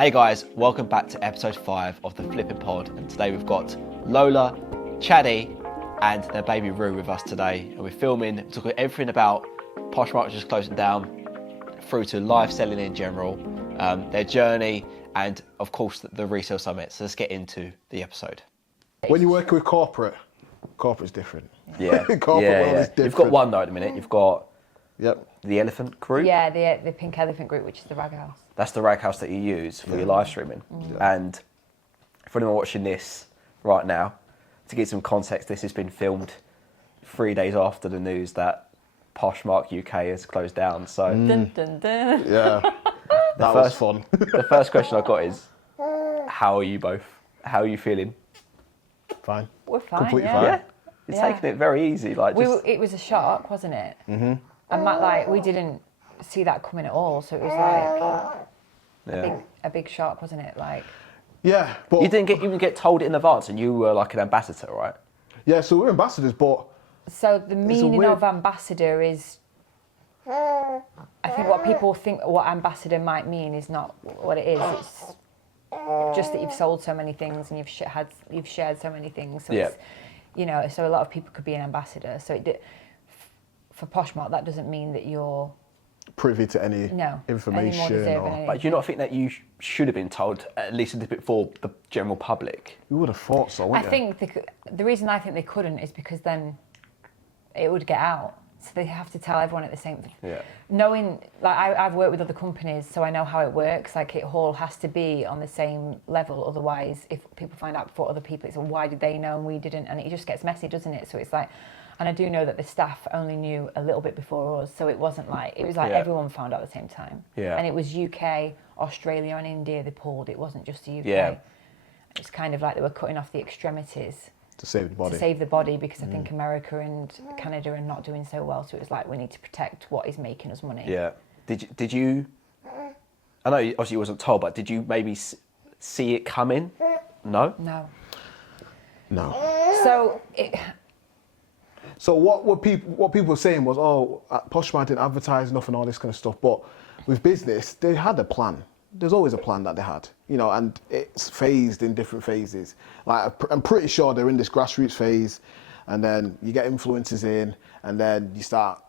Hey guys, welcome back to episode 5 of the Flippin pod, and today we've got Lola, Chaddy and their baby Rue with us today, and we're filming, talking everything about Poshmark just closing down through to live selling in general, their journey, and of course the Resell Summit. So let's get into the episode. When you're working with corporate's different. Yeah, Corporate world is different. You've got one though at the minute, you've got the Elephant Group. Yeah, the Pink Elephant Group, which is the rag house. That's the rag house that you use for your live streaming. And for anyone watching this right now, to give some context, this has been filmed 3 days after the news that Poshmark UK has closed down. So Dun, dun, dun. Yeah, that was fun. The first question I got is, how are you both? How are you feeling? Fine. We're fine, Completely yeah. fine. You're taking it very easy. Like It was a shock, wasn't it? Mm-hmm. And Matt, we didn't see that coming at all, so it was a big shock, wasn't it? Yeah, but you didn't even get told it in advance, and you were like an ambassador, right? Yeah, so we're ambassadors, but so the meaning of ambassador is, I think what people think what ambassador might mean is not what it is. It's just that you've sold so many things and you've shared so many things. So it's, so a lot of people could be an ambassador. So for Poshmark, that doesn't mean that you're privy to any information. But do you not think that you should have been told at least a little bit for the general public? You would have thought so, wouldn't you? I think the reason I think they couldn't is because then it would get out. So they have to tell everyone at the same time. Yeah. Knowing, I've worked with other companies, so I know how it works. It all has to be on the same level. Otherwise, if people find out before other people, it's why did they know and we didn't? And it just gets messy, doesn't it? So it's and I do know that the staff only knew a little bit before us. So it wasn't everyone found out at the same time. Yeah. And it was UK, Australia and India they pulled. It wasn't just the UK. Yeah. It's kind of like they were cutting off the extremities. To save the body. Because I think America and Canada are not doing so well. So it was we need to protect what is making us money. Yeah. Did you? I know obviously you wasn't told, but did you maybe see it coming? No. No. So what people were saying was, Poshmark didn't advertise enough and all this kind of stuff. But with business, they had a plan. There's always a plan that they had, and it's phased in different phases. I'm pretty sure they're in this grassroots phase, and then you get influencers in, and then you start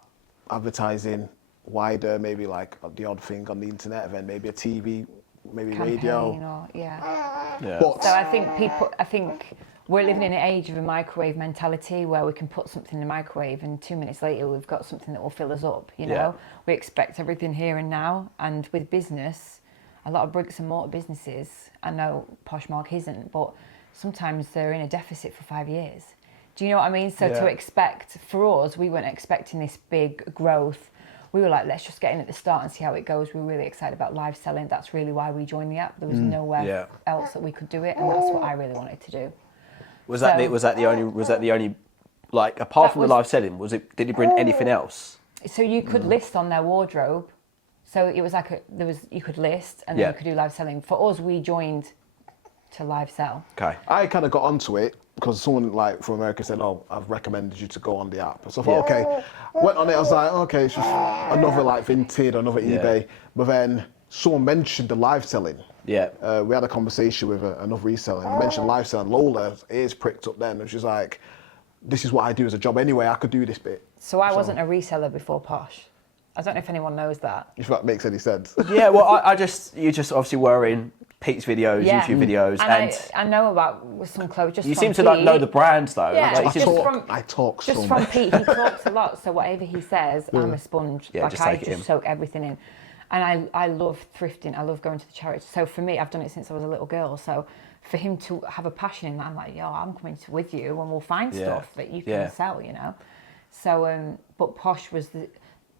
advertising wider, maybe the odd thing on the internet, and then maybe a TV, maybe campaign radio. So I think we're living in an age of a microwave mentality where we can put something in the microwave and 2 minutes later we've got something that will fill us up, Yeah. We expect everything here and now, and with business, a lot of bricks and mortar businesses, I know Poshmark isn't, but sometimes they're in a deficit for 5 years. Do you know what I mean? So to expect, for us, we weren't expecting this big growth. We were let's just get in at the start and see how it goes. We were really excited about live selling. That's really why we joined the app. There was nowhere else that we could do it, and that's what I really wanted to do. Was that the only apart from the live selling, did he bring anything else? So you could list on their wardrobe. So it was you could list and then you could do live selling. For us, we joined to live sell. Okay. I kind of got onto it because someone from America said, I've recommended you to go on the app. So I thought, okay. Went on it, I was like, okay, it's just another Vinted or another eBay. But then someone mentioned the live selling. Yeah. We had a conversation with another reseller and mentioned live selling. Lola's ears pricked up then and she's like, this is what I do as a job anyway, I could do this bit. So I wasn't a reseller before Posh. I don't know if anyone knows that. If that makes any sense. Yeah, well, you just obviously were in Pete's videos, YouTube videos, and I know about some clothes. Just you from seem to Pete. know the brands though. Yeah, I talk so just much. from Pete, he talks a lot. So whatever he says, I'm a sponge. Yeah, I just soak everything in. And I love thrifting. I love going to the charities. So for me, I've done it since I was a little girl. So for him to have a passion in that, I'm like, I'm coming with you, and we'll find stuff that you can sell. So, but Posh was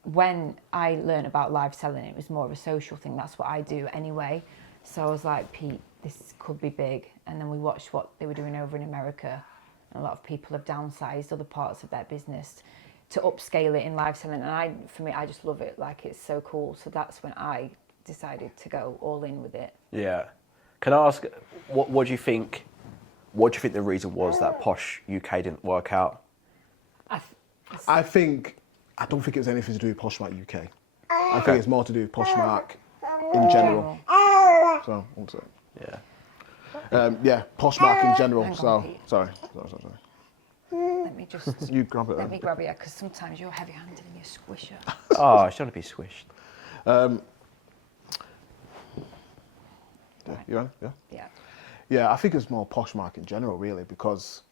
when I learned about live selling, it was more of a social thing. That's what I do anyway. So I was like, Pete, this could be big. And then we watched what they were doing over in America. And a lot of people have downsized other parts of their business to upscale it in live selling. And for me, I just love it. It's so cool. So that's when I decided to go all in with it. Yeah. Can I ask, what do you think the reason was that Posh UK didn't work out? I don't think it was anything to do with Poshmark UK. I think it's more to do with Poshmark in general. So, one sec. Yeah. Poshmark in general. Hang on, So, Pete. sorry. Let me just. You grab it. Let me grab it, because sometimes you're heavy-handed and you squish it. Oh, it's trying to be squished. You ready? Yeah. Yeah. Yeah, I think it's more Poshmark in general, really, because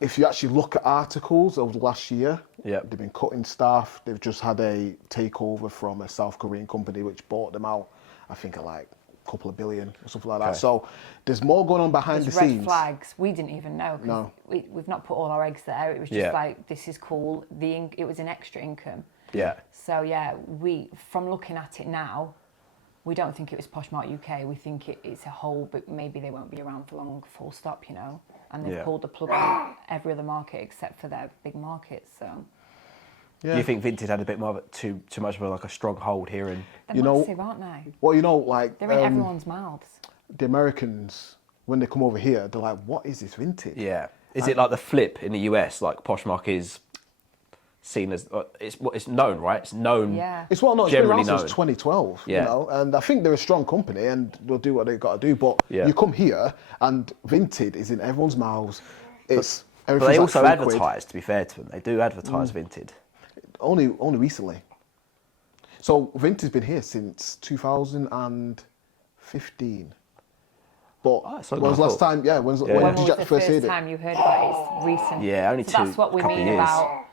if you actually look at articles over the last year, Yep. they've been cutting staff. They've just had a takeover from a South Korean company which bought them out, I think, at like a couple of billion or something like that. Okay. So there's more going on behind There's the red scenes. flags. We didn't even know. 'Cause No. we've not put all our eggs there. It was just Yeah. like, this is cool. It was an extra income. Yeah. So yeah, from looking at it now, we don't think it was Poshmark UK. We think it's a whole, but maybe they won't be around for long, full stop, you know. And they've Yeah. pulled the plug on every other market except for their big markets. So Yeah. Do you think Vinted had a bit more of too much of a strong hold here in? they're You know- massive, aren't they? Well, you know, like They're in everyone's mouths. the Americans, when they come over here, they're like, "What is this vintage?" Yeah. Is it like the flip in the US? Like Poshmark is seen as it's known, right? It's known. Yeah. It's well known. It's been Generally around since known. 2012, Yeah. you know, and I think they're a strong company and they'll do what they've got to do. But Yeah. you come here and Vinted is in everyone's mouths. It's But everything's they like also 3 quid. advertise. To be fair to them, they do advertise Vinted. Only recently. So Vinted's been here since 2015. But it's not when was good. the last time? Yeah, when When did was you the actually first see first it? time you heard about it? It's recent. Yeah, only so two- that's what we couple mean years. about.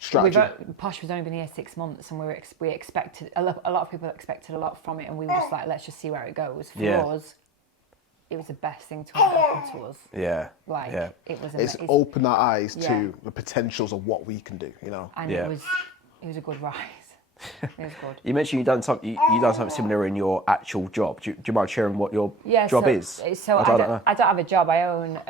Strategy. Posh was only been here 6 months, and we expected a lot of people expected a lot from it, and we were just like, let's just see where it goes. For Yeah. us, it was the best thing to ever happen to us. Yeah. Like Yeah. it was. It's amazing. opened our eyes Yeah. to the potentials of what we can do, you know. And Yeah. it was a good rise. It was good. You mentioned you done something similar in your actual job. Do you mind sharing what your job so, is? So I don't know. I don't have a job. I own.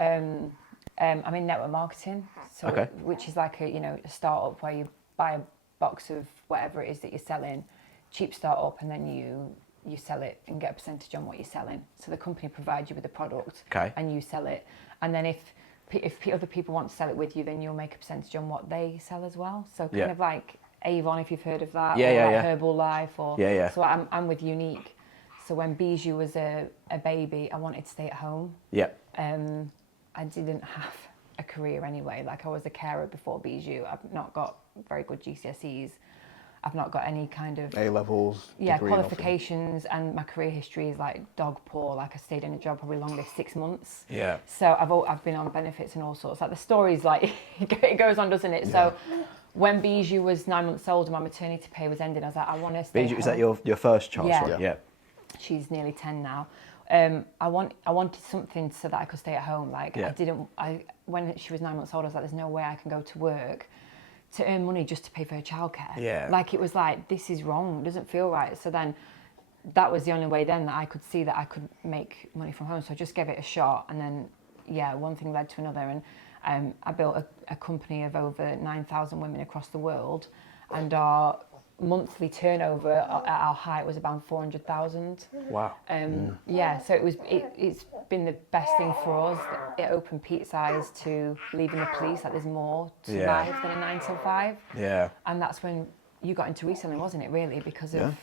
I'm in network marketing, so Okay. which is like a startup where you buy a box of whatever it is that you're selling, cheap startup, and then you sell it and get a percentage on what you're selling. So the company provides you with the product, Okay. and you sell it, and then if other people want to sell it with you, then you'll make a percentage on what they sell as well. So kind Yeah. of like Avon, if you've heard of that, Yeah, or yeah, like yeah. Herbal Life, or Yeah. So I'm with Unique. So when Bijou was a baby, I wanted to stay at home. Yeah. I didn't have a career anyway. Like I was a carer before Bijou. I've not got very good GCSEs. I've not got any kind of A levels, degree, nothing. qualifications, and my career history is like dog poor. Like I stayed in a job probably longest 6 months. Yeah. So I've been on benefits and all sorts. Like the story's like it goes on, doesn't it? So when Bijou was 9 months old and my maternity pay was ending, I was like, I want to stay. Is that your first child? Yeah. Sorry? Yeah. She's nearly 10 now. I wanted something so that I could stay at home. Like Yeah. when she was 9 months old, I was like, there's no way I can go to work to earn money just to pay for her childcare. Yeah. Like it was like, this is wrong. It doesn't feel right. So then that was the only way then that I could see that I could make money from home. So I just gave it a shot. And then, one thing led to another. And I built a company of over 9,000 women across the world. And our monthly turnover at our height was about 400,000. Wow. So it's been the best thing for us. It opened Pete's eyes to leaving the police, like there's more to Yeah. life than a 9 till 5. Yeah. And that's when you got into reselling, wasn't it, really? Because of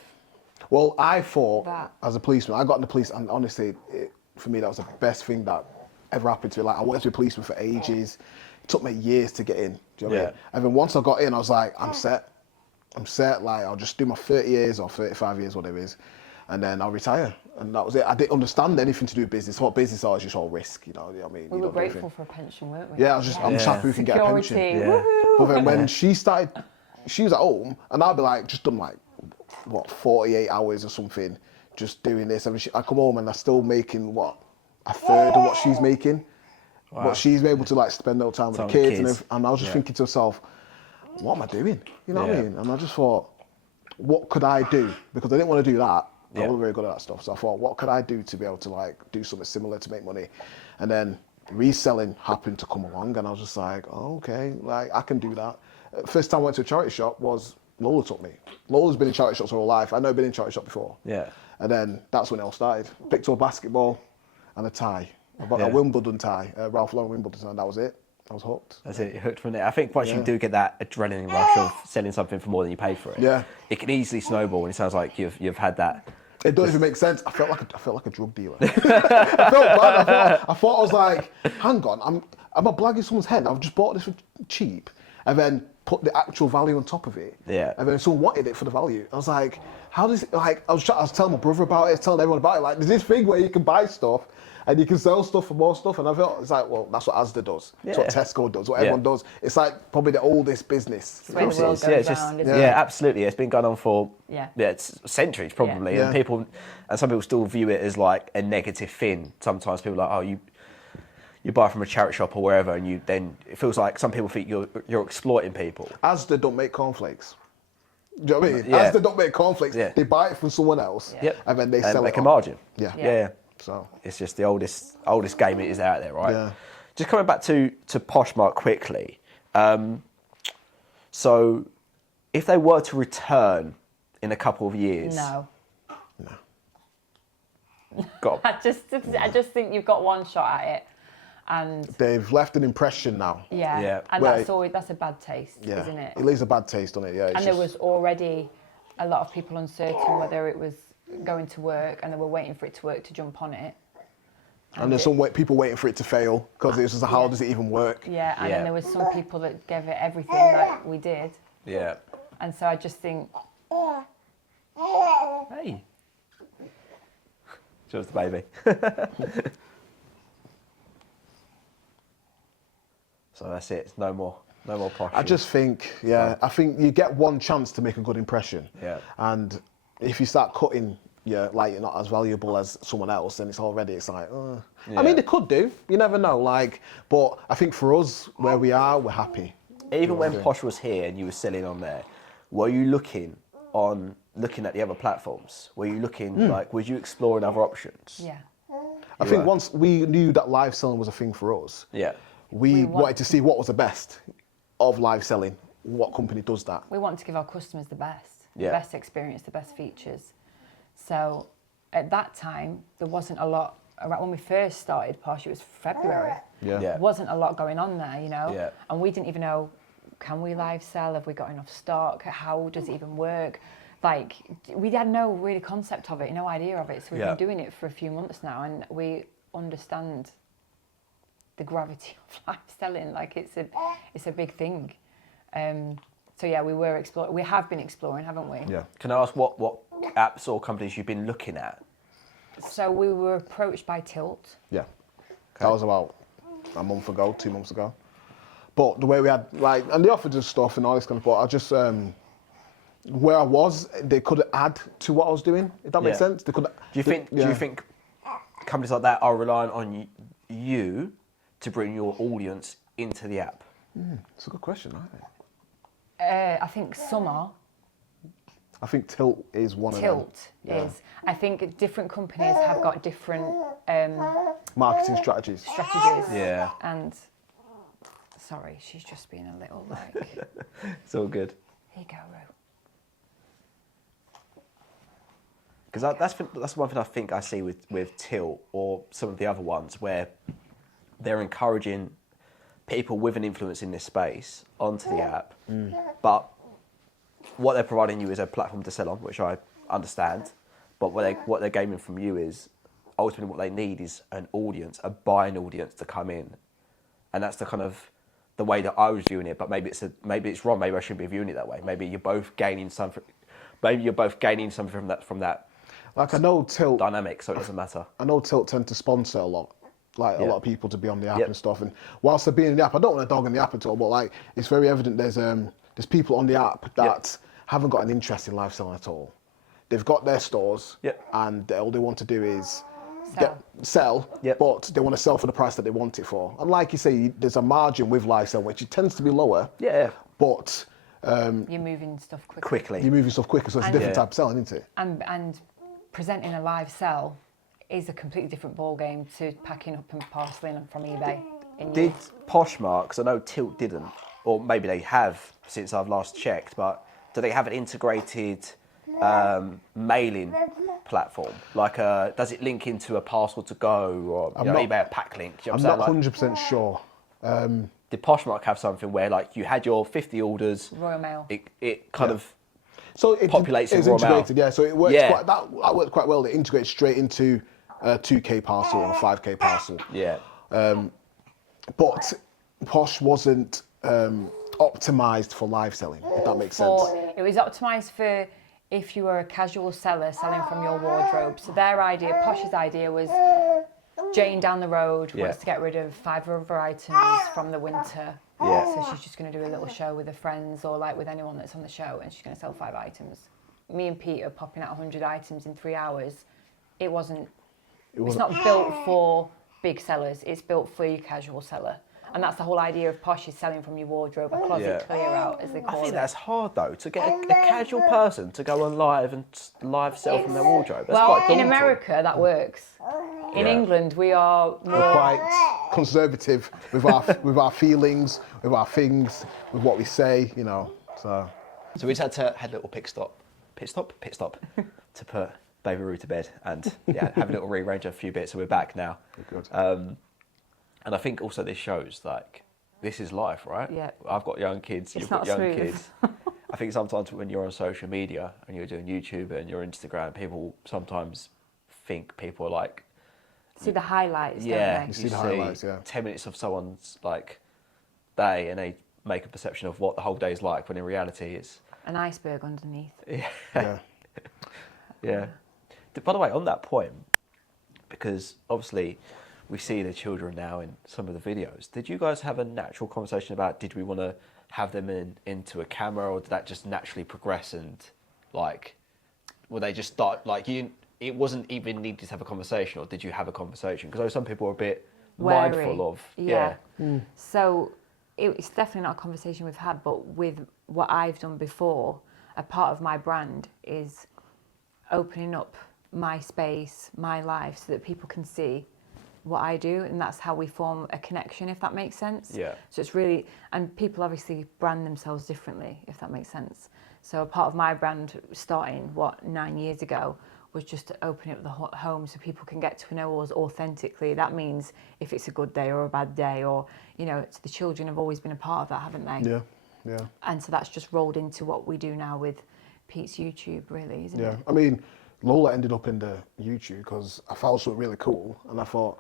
Well, I thought that. as a policeman, I got in the police, and honestly, for me, that was the best thing that ever happened to me. Like, I wanted to be a policeman for ages. It took me years to get in. Do you know what I mean? And then once I got in, I was like, I'm set. Like, I'll just do my 30 years or 35 years, whatever it is, and then I'll retire. And that was it. I didn't understand anything to do with business. What business are is just all risk, you know what I mean? We You were don't do anything. grateful for a pension, weren't we? Yeah, I'm just happy we can get a pension. Security. Yeah. Woohoo! But then when she started, she was at home, and I'd be like, just done like, 48 hours or something, just doing this. I mean, I come home and I'm still making, a third of what she's making. Wow. But she's able to like spend no time with the kids. And I was just thinking to myself, what am I doing? You know what I mean? And I just thought, what could I do? Because I didn't want to do that. I wasn't very good at that stuff. So I thought, what could I do to be able to like do something similar to make money? And then reselling happened to come along, and I was just like, oh, okay, like I can do that. First time I went to a charity shop was Lola took me. Lola's been in charity shops her whole life. I'd never been in a charity shop before. Yeah. And then that's when it all started. Picked up a basketball and a tie. I bought a Wimbledon tie, Ralph Lauren Wimbledon tie, and that was it. I was hooked. That's it, you're hooked from there. I think once you do get that adrenaline rush of selling something for more than you paid for it, Yeah. it can easily snowball, and it sounds like you've had that It doesn't even make sense. I felt like a drug dealer. I felt bad. I thought I was like, hang on, I'm a blagging someone's head. I've just bought this for cheap, and then put the actual value on top of it. Yeah. And then someone wanted it for the value. I was like, how does it, like? I was telling my brother about it. I was telling everyone about it. Like, there's this thing where you can buy stuff. And you can sell stuff for more stuff, and I felt it's like, well, that's what Asda does. It's what Tesco does. What everyone does. It's like probably the oldest business. It's where the world goes round, isn't it? Yeah, absolutely. It's been going on for it's centuries probably, Yeah. and some people still view it as like a negative thing. Sometimes people are like, oh, you buy from a charity shop or wherever, and it feels like some people think you're exploiting people. Asda don't make cornflakes. Do you know what I mean? Yeah. Asda don't make cornflakes. Yeah. They buy it from someone else, and then they sell it make a on. margin. Yeah. So it's just the oldest game it is out there, right? Yeah. Just coming back to Poshmark quickly. So if they were to return in a couple of years, No. got I just think you've got one shot at it, and they've left an impression now. and that's a bad taste, isn't it? It leaves a bad taste on it. Yeah. And there was already a lot of people uncertain whether it was going to work, and they were waiting for it to work to jump on it. And there's people waiting for it to fail because it's just how does it even work? Yeah, and then there was some people that gave it everything like we did. Yeah. And so I just think, Hey. Just the baby. So that's it. It's no more Posh. I just think, I think you get one chance to make a good impression. Yeah. And if you start cutting, like you're not as valuable as someone else, then it's like, I mean, they could do. You never know. Like, but I think for us, where we are, we're happy. Even when Posh was here and you were selling on there, were you looking at the other platforms? Were you looking was you exploring other options? yeah. I think once we knew that live selling was a thing for us, we wanted to see what was the best of live selling. What company does that? We want to give our customers the best Yeah. best experience, the best features. So at that time, there wasn't a lot around. When we first started Posh, it was February. Yeah. There wasn't a lot going on there, Yeah. And we didn't even know, can we live sell? Have we got enough stock? How does it even work? Like, we had no really concept of it, no idea of it. So we've been doing it for a few months now, and we understand the gravity of live selling. Like, it's a big thing. So yeah, we have been exploring, haven't we? Yeah. Can I ask what apps or companies you've been looking at? So we were approached by Tilt. Yeah. That was about a month ago, 2 months ago. But the way we had, like, and they offered us stuff and all this kind of, but I just, where I was, they could add to what I was doing, if that makes sense. They could. Do you think companies like that are relying on you to bring your audience into the app? It's a good question, isn't it? I think some are. I think Tilt is one of them. Tilt is. I think different companies have got different Marketing strategies. Yeah. And sorry, she's just being a little like. It's all good. Here you go, Ro. Because that's one thing I think I see with Tilt or some of the other ones where they're encouraging people with an influence in this space onto the app, but what they're providing you is a platform to sell on, which I understand, but what they're gaming from you is ultimately what they need is an audience, a buying audience to come in, and that's the kind of the way that I was viewing it. But maybe it's wrong. Maybe I shouldn't be viewing it that way. Maybe you're both gaining something. Maybe you're both gaining something from that. Like I know Tilt dynamic, so it doesn't matter. I know Tilt tend to sponsor a lot. Like a lot of people to be on the app and stuff. And whilst they're being in the app, I don't want to dog on the app at all, but like it's very evident there's people on the app that haven't got an interest in live selling at all. They've got their stores and all they want to do is sell, but they want to sell for the price that they want it for. And like you say, there's a margin with live selling, which it tends to be lower. Yeah. But you're moving stuff quickly. You're moving stuff quicker, so it's a different type of selling, isn't it? And presenting a live sell is a completely different ball game to packing up and parceling from eBay. Did Poshmark, 'cause I know Tilt didn't, or maybe they have since I've last checked, but do they have an integrated mailing platform? Like, does it link into a parcel to go or eBay a pack link? I'm not 100% sure. Did Poshmark have something where like you had your 50 orders? Royal Mail. It kind of. So it populates it's in raw mail. integrated, yeah. So it works Yeah. quite that worked quite well. It integrates straight into a 2K parcel or a 5K parcel. Yeah. But Posh wasn't optimized for live selling, if that makes sense. It was optimized for if you were a casual seller selling from your wardrobe. So their idea, Posh's idea was Jane down the road wants to get rid of 5 other items from the winter. Yeah. So she's just going to do a little show with her friends or like with anyone that's on the show, and she's going to sell 5 items. Me and Pete are popping out 100 items in 3 hours. It's not built for big sellers. It's built for your casual seller. And that's the whole idea of Posh, is selling from your wardrobe, a closet clear out, as they call it. I think that's hard though, to get a casual person to go on live and live sell from their wardrobe. That's quite in daunting. America that works. In England, we are We're more quite conservative with our feelings, with our things, with what we say, you know. So we just had a little pit stop, to put Baby Roo to bed and have a little rearrange of a few bits. So we're back now. good. And I think also this shows like this is life, right? Yeah. I've got young kids. You've got not young smooth. kids. I think sometimes when you're on social media and you're doing YouTube and your Instagram, people sometimes think people are like. see the highlights, Yeah, don't You they? see the highlights, yeah. 10 minutes of someone's like day, and they make a perception of what the whole day is like, when in reality it's An iceberg underneath. Yeah. yeah. By the way, on that point, because obviously we see the children now in some of the videos. Did you guys have a natural conversation about did we want to have them into a camera, or did that just naturally progress and like, will they just start like you? It wasn't even needed to have a conversation, or did you have a conversation? Because some people are a bit Wary. mindful of So it's definitely not a conversation we've had, but with what I've done before, a part of my brand is opening up my space, my life, so that people can see what I do, and that's how we form a connection, if that makes sense. Yeah. So it's really, and people obviously brand themselves differently, if that makes sense. So a part of my brand starting 9 years ago was just to open up the home so people can get to know us authentically. That means if it's a good day or a bad day, or the children have always been a part of that, haven't they? Yeah. And so that's just rolled into what we do now with Pete's YouTube, really, isn't it? Yeah. I mean, Lola ended up in the YouTube because I found something really cool, and I thought,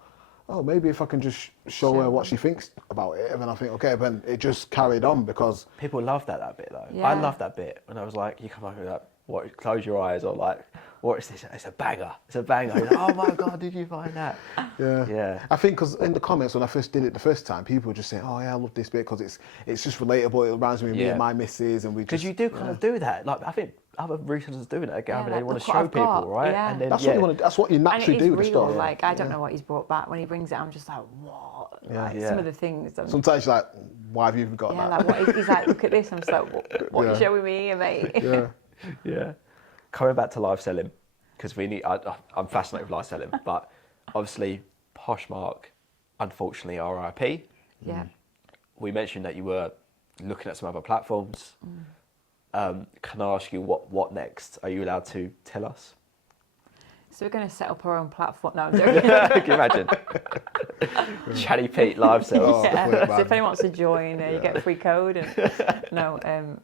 oh, maybe if I can just show her what she thinks about it, and then I think, okay, then it just carried on because people love that bit though. Yeah. I love that bit when I was like, you come over and like, what? Close your eyes, or like, what is this? It's a banger. It's a banger. You're like, oh my god, did you find that? Yeah. I think because in the comments when I first did it the first time, people were just saying, oh yeah, I love this bit because it's just relatable. It reminds me of me and my missus, and we because just, you do kind of do that. Like I think other retailers doing it again. Yeah, They like, want to look what show I've people, got. right? Yeah. And then, that's what you want to. That's what you And naturally it is do with the real. store. Like I don't know what he's brought back. When he brings it, I'm just like, what? Like, some of the things. Sometimes you're like, why have you even got Yeah, that? like he's like, look at this. I'm just like, what are you showing me, mate? Yeah. Coming back to live selling, because I'm fascinated with live selling, but obviously Poshmark, unfortunately, RIP. Yeah. We mentioned that you were looking at some other platforms. Can I ask you what next? Are you allowed to tell us? So we're going to set up our own platform. No, I'm joking. Can you imagine? Chaddy Pete live sales. Yeah. So if anyone wants to join, you get a free code. And, no,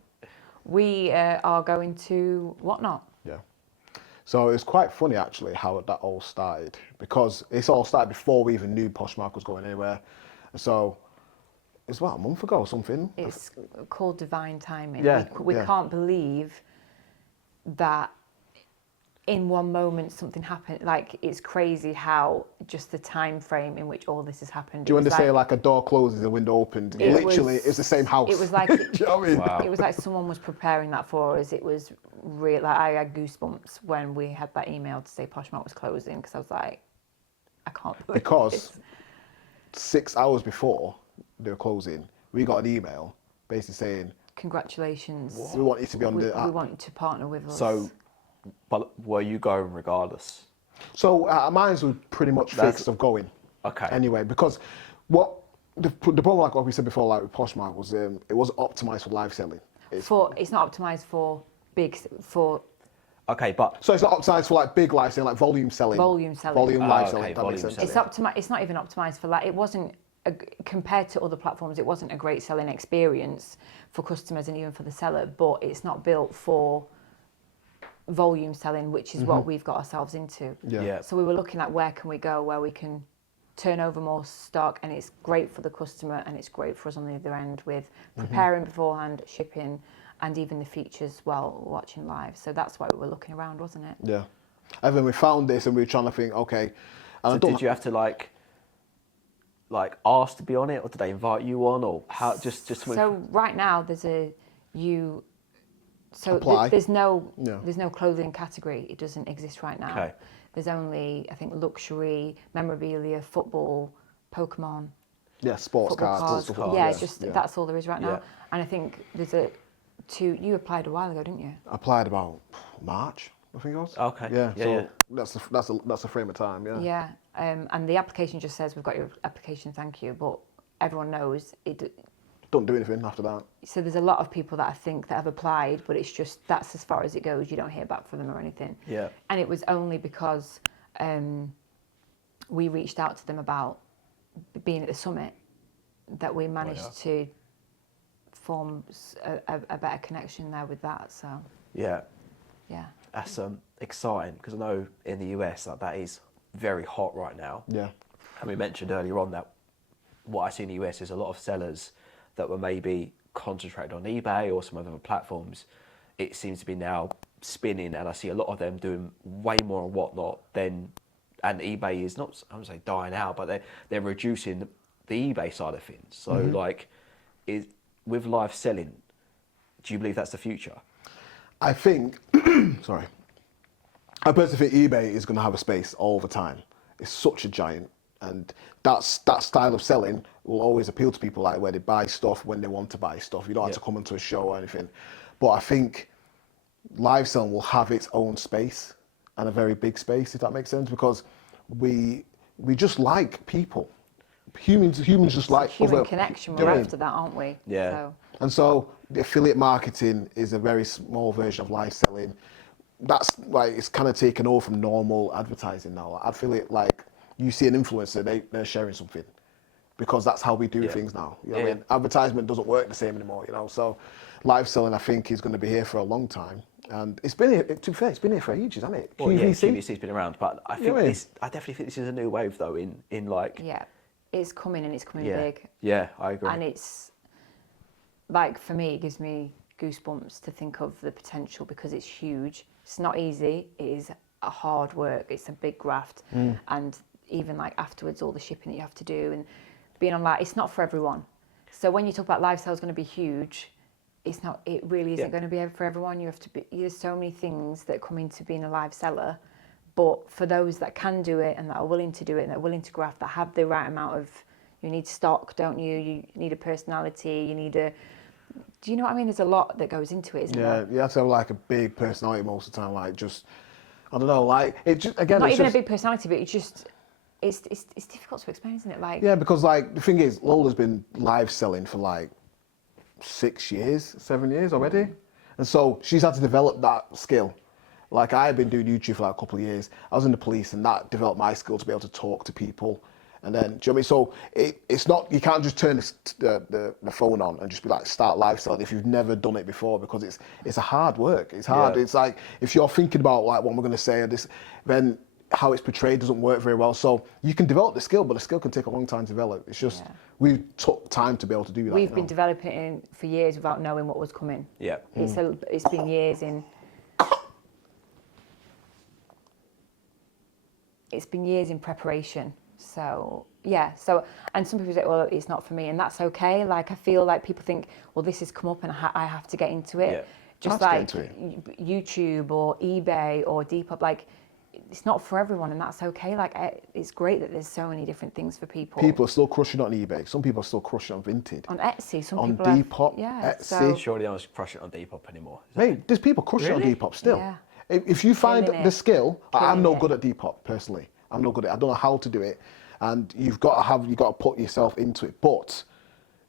we are going to Whatnot. Yeah. So it's quite funny actually how that all started, because it's all started before we even knew Poshmark was going anywhere. So it's a month ago or something. It's called divine timing. Yeah, We yeah. can't believe that in one moment something happened. Like, it's crazy how just the time frame in which all this has happened. Do you want to say like a door closes, a window opens? Literally, it's the same house. It was like, Do you know what I mean? Wow. it was like someone was preparing that for us. It was real. Like, I had goosebumps when we had that email to say Poshmark was closing, because I was like, I can't believe Because this. 6 hours before they were closing, we got an email basically saying, Congratulations. we want you to be on the app. We want you to partner with us. So, but were you going regardless? So mine was pretty much fixed of going. Okay. Anyway, because what the problem, like what we said before, like with Poshmark, was it wasn't optimized for live selling. it's not optimized for Okay, but So it's not optimized for like big live selling, like volume selling. Volume selling. Volume live selling. okay, If that makes volume sense. selling. It's not even optimized for that. It wasn't compared to other platforms. It wasn't a great selling experience for customers and even for the seller. But it's not built for volume selling, which is what we've got ourselves into. Yeah. So we were looking at where can we go, where we can turn over more stock, and it's great for the customer and it's great for us on the other end with preparing beforehand, shipping, and even the features while watching live. So that's why we were looking around, wasn't it? Yeah. And then we found this and we were trying to think, okay. And So did you have to like ask to be on it, or did they invite you on, or how? Just So right now there's Apply. there's no clothing category. It doesn't exist right now. Okay. There's only, I think, luxury, memorabilia, football, Pokemon. Yeah, sports football cards. cards. Stuff like Yeah, that. that's all there is right now. Yeah. And I think there's you applied a while ago, didn't you? I applied about March, I think it was. Okay. Yeah. Yeah, So yeah. that's the frame of time. Yeah. Yeah. And the application just says, we've got your application, thank you. But everyone knows it. Don't do anything after that. So there's a lot of people that I think that have applied, but it's just, that's as far as it goes. You don't hear back from them or anything. Yeah. And it was only because we reached out to them about being at the summit that we managed to form a better connection there with that. So Yeah. yeah. That's exciting, because I know in the US that is very hot right now. Yeah. And we mentioned earlier on that what I see in the US is a lot of sellers that were maybe concentrated on eBay or some other platforms. It seems to be now spinning, and I see a lot of them doing way more and whatnot than. And eBay is not, I don't say dying out, but they're reducing the eBay side of things. So with live selling, do you believe that's the future? I think, sorry, I personally think eBay is going to have a space all the time. It's such a giant, and that style of selling will always appeal to people, like where they buy stuff when they want to buy stuff. You don't have to come into a show or anything. But I think live selling will have its own space, and a very big space, if that makes sense, because we just like people. Humans just like Human other, connection, do you we're know what I mean? after that, aren't we? Yeah. So, And so the affiliate marketing is a very small version of live selling. That's like, it's kind of taken over from normal advertising now. I feel it like you see an influencer, they're sharing something, because that's how we do things now. You know what I mean? Advertisement doesn't work the same anymore, you know. So live selling, I think, is going to be here for a long time. And it's been here, to be fair, it's been here for ages, hasn't it? Well, yeah, QVC. QVC's been around, but I think I definitely think this is a new wave though. In like. yeah, it's coming, and it's coming Yeah. big. Yeah, I agree. And it's, like, for me, it gives me goosebumps to think of the potential, because it's huge. It's not easy. It is a hard work. It's a big graft. And even like afterwards, all the shipping that you have to do and being on live, it's not for everyone. So when you talk about live sales going to be huge, it's not, it really isn't going to be for everyone. You have to be, there's so many things that come into being a live seller. But for those that can do it and that are willing to do it and that are willing to graft, that have the right amount of, you need stock, don't you? You need a personality, you need a, do you know what I mean? There's a lot that goes into it, isn't there? Yeah, you have to have like a big personality most of the time, like just, I don't know, like, it just, again, Not it's even just, a big personality, but it's just, it's difficult to explain, isn't it? Like, yeah, because like, the thing is, Lola's been live selling for like 7 years already. And so she's had to develop that skill. Like, I've been doing YouTube for like a couple of years. I was in the police, and that developed my skill to be able to talk to people. And then, do you know what I mean? So it's not, you can't just turn the phone on and just be like, start live selling if you've never done it before, because it's a hard work. It's hard. Yeah. It's like, if you're thinking about like what we're going to say or this, then how it's portrayed doesn't work very well. So you can develop the skill, but the skill can take a long time to develop. It's just, we took time to be able to do that. we've been developing it for years without knowing what was coming. Yeah. It's been years in. It's been years in preparation. So yeah. So, and some people say, well, it's not for me, and that's okay. Like, I feel like people think, well, this has come up and I have to get into it. Yeah. Just like YouTube or eBay or Depop, like, it's not for everyone, and that's okay. Like, it's great that there's so many different things for people. People are still crushing on eBay. Some people are still crushing on Vinted. On Etsy, some on people Depop, yeah, Etsy. so, Surely I was crushing on Depop anymore. Mate, there's people crushing Really? on Depop still. Yeah. If you find Killing the it. skill, I'm Killing no it. good at Depop personally. I'm no good at it. I don't know how to do it, and you've got to put yourself into it. But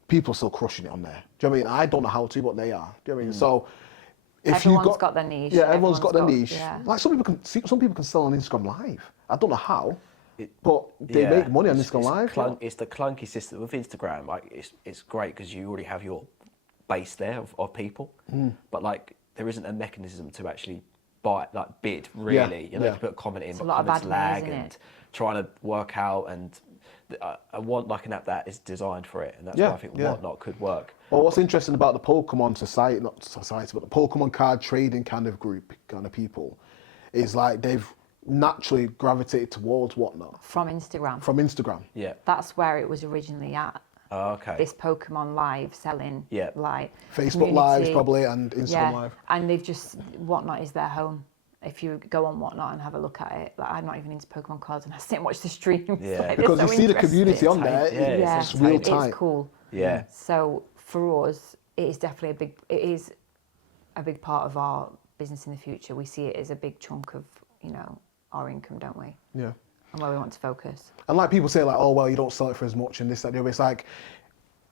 people are still crushing it on there. Do you know what I mean? I don't know how to, but they are. Do you know what I mean? So if Everyone's got their niche. yeah, everyone's got their Everyone's niche. yeah. Like some people can sell on Instagram Live. I don't know how, but they make money on Instagram Live. It's the clunky system with Instagram. Like, it's great because you already have your base there of people, but like there isn't a mechanism to actually bid really. You know, you put a comment in, It's but a lot of comments admin, lag isn't and it? trying to work out. And I want like an app that is designed for it, and that's why I think Whatnot could work. Well, what's interesting about the Pokemon society, not society, but the Pokemon card trading kind of group, kind of people, is like they've naturally gravitated towards Whatnot From Instagram. from Instagram. Yeah. That's where it was originally at. Oh, okay. This Pokemon Live selling, like Facebook Lives community. probably and Instagram Live. And they've just, Whatnot is their home. If you go on Whatnot and have a look at it, like I'm not even into Pokemon cards, and I sit and watch the streams. Yeah. Like, Because they're you so see the interesting. community on there, Yeah, it's real tight. It's cool. Yeah. So for us, it is definitely a big part of our business in the future. We see it as a big chunk of, you know, our income, don't we? Yeah. And where we want to focus. And like people say, like, oh well, you don't sell it for as much and this, that, the other. It's like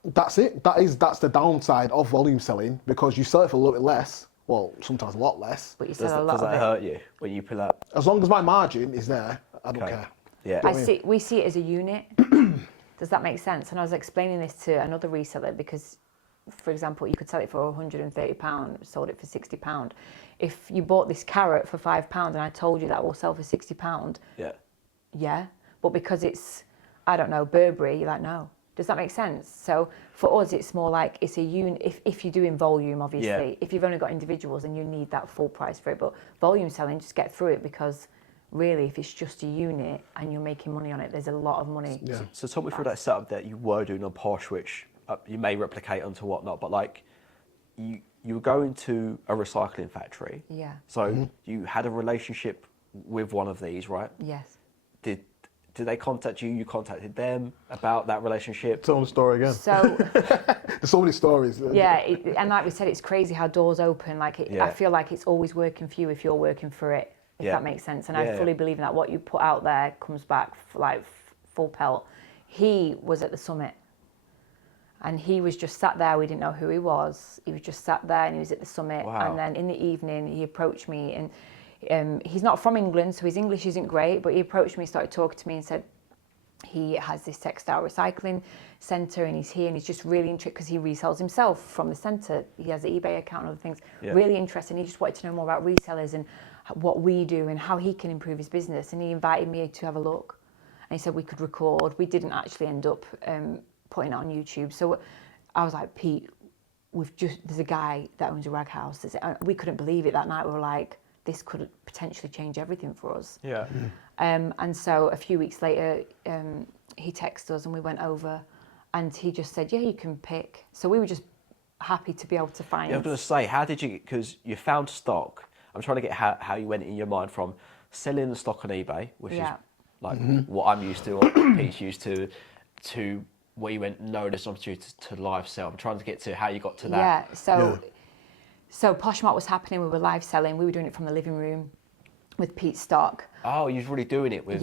that's it. That's the downside of volume selling, because you sell it for a little bit less. Well, sometimes a lot less. But you Does sell a lot that of it. hurt you when you pull up? As long as my margin is there, I don't care. Yeah. We see it as a unit. Does that make sense? And I was explaining this to another reseller because, for example, you could sell it for £130, sold it for £60. If you bought this carrot for £5 and I told you that will sell for £60, yeah. But because it's, I don't know, Burberry, you're like, no. Does that make sense? So for us, it's more like it's a unit. If you're doing volume, obviously, if you've only got individuals, then you need that full price for it. But volume selling, just get through it, because really, if it's just a unit and you're making money on it, there's a lot of money. Yeah. So talk me through that setup that you were doing on Posh, which you may replicate onto Whatnot, but like you were going to a recycling factory. Yeah. So you had a relationship with one of these, right? Yes. Did they contact you? You contacted them about that relationship? Tell them the story again. So There's so many stories. yeah, and like we said, it's crazy how doors open. Like I feel like it's always working for you if you're working for it. If that makes sense. And I fully believe in that. What you put out there comes back like full pelt. He was at the summit. And he was just sat there. We didn't know who he was. He was just sat there, and he was at the summit. Wow. And then in the evening, he approached me, and he's not from England, so his English isn't great. But he approached me, started talking to me, and said he has this textile recycling centre, and he's here, and he's just really interested because he resells himself from the centre. He has an eBay account and other things. Yeah. Really interested. And he just wanted to know more about resellers and what we do and how he can improve his business. And he invited me to have a look. And he said we could record. We didn't actually end up putting it on YouTube. So I was like, Pete, there's a guy that owns a rag house. We couldn't believe it that night. We were like, this could potentially change everything for us. Yeah. And so a few weeks later, he texted us and we went over, and he just said, yeah, you can pick. So we were just happy to be able to find. Yeah, I was going to say, how did you, because you found stock. I'm trying to get how you went in your mind from selling the stock on eBay, which is like what I'm used to, or Pete's used to where you went, no, there's an opportunity to live sell. I'm trying to get to how you got to that. Yeah, so Poshmark was happening, we were live selling, we were doing it from the living room with Pete's stock. Oh, you're really doing it with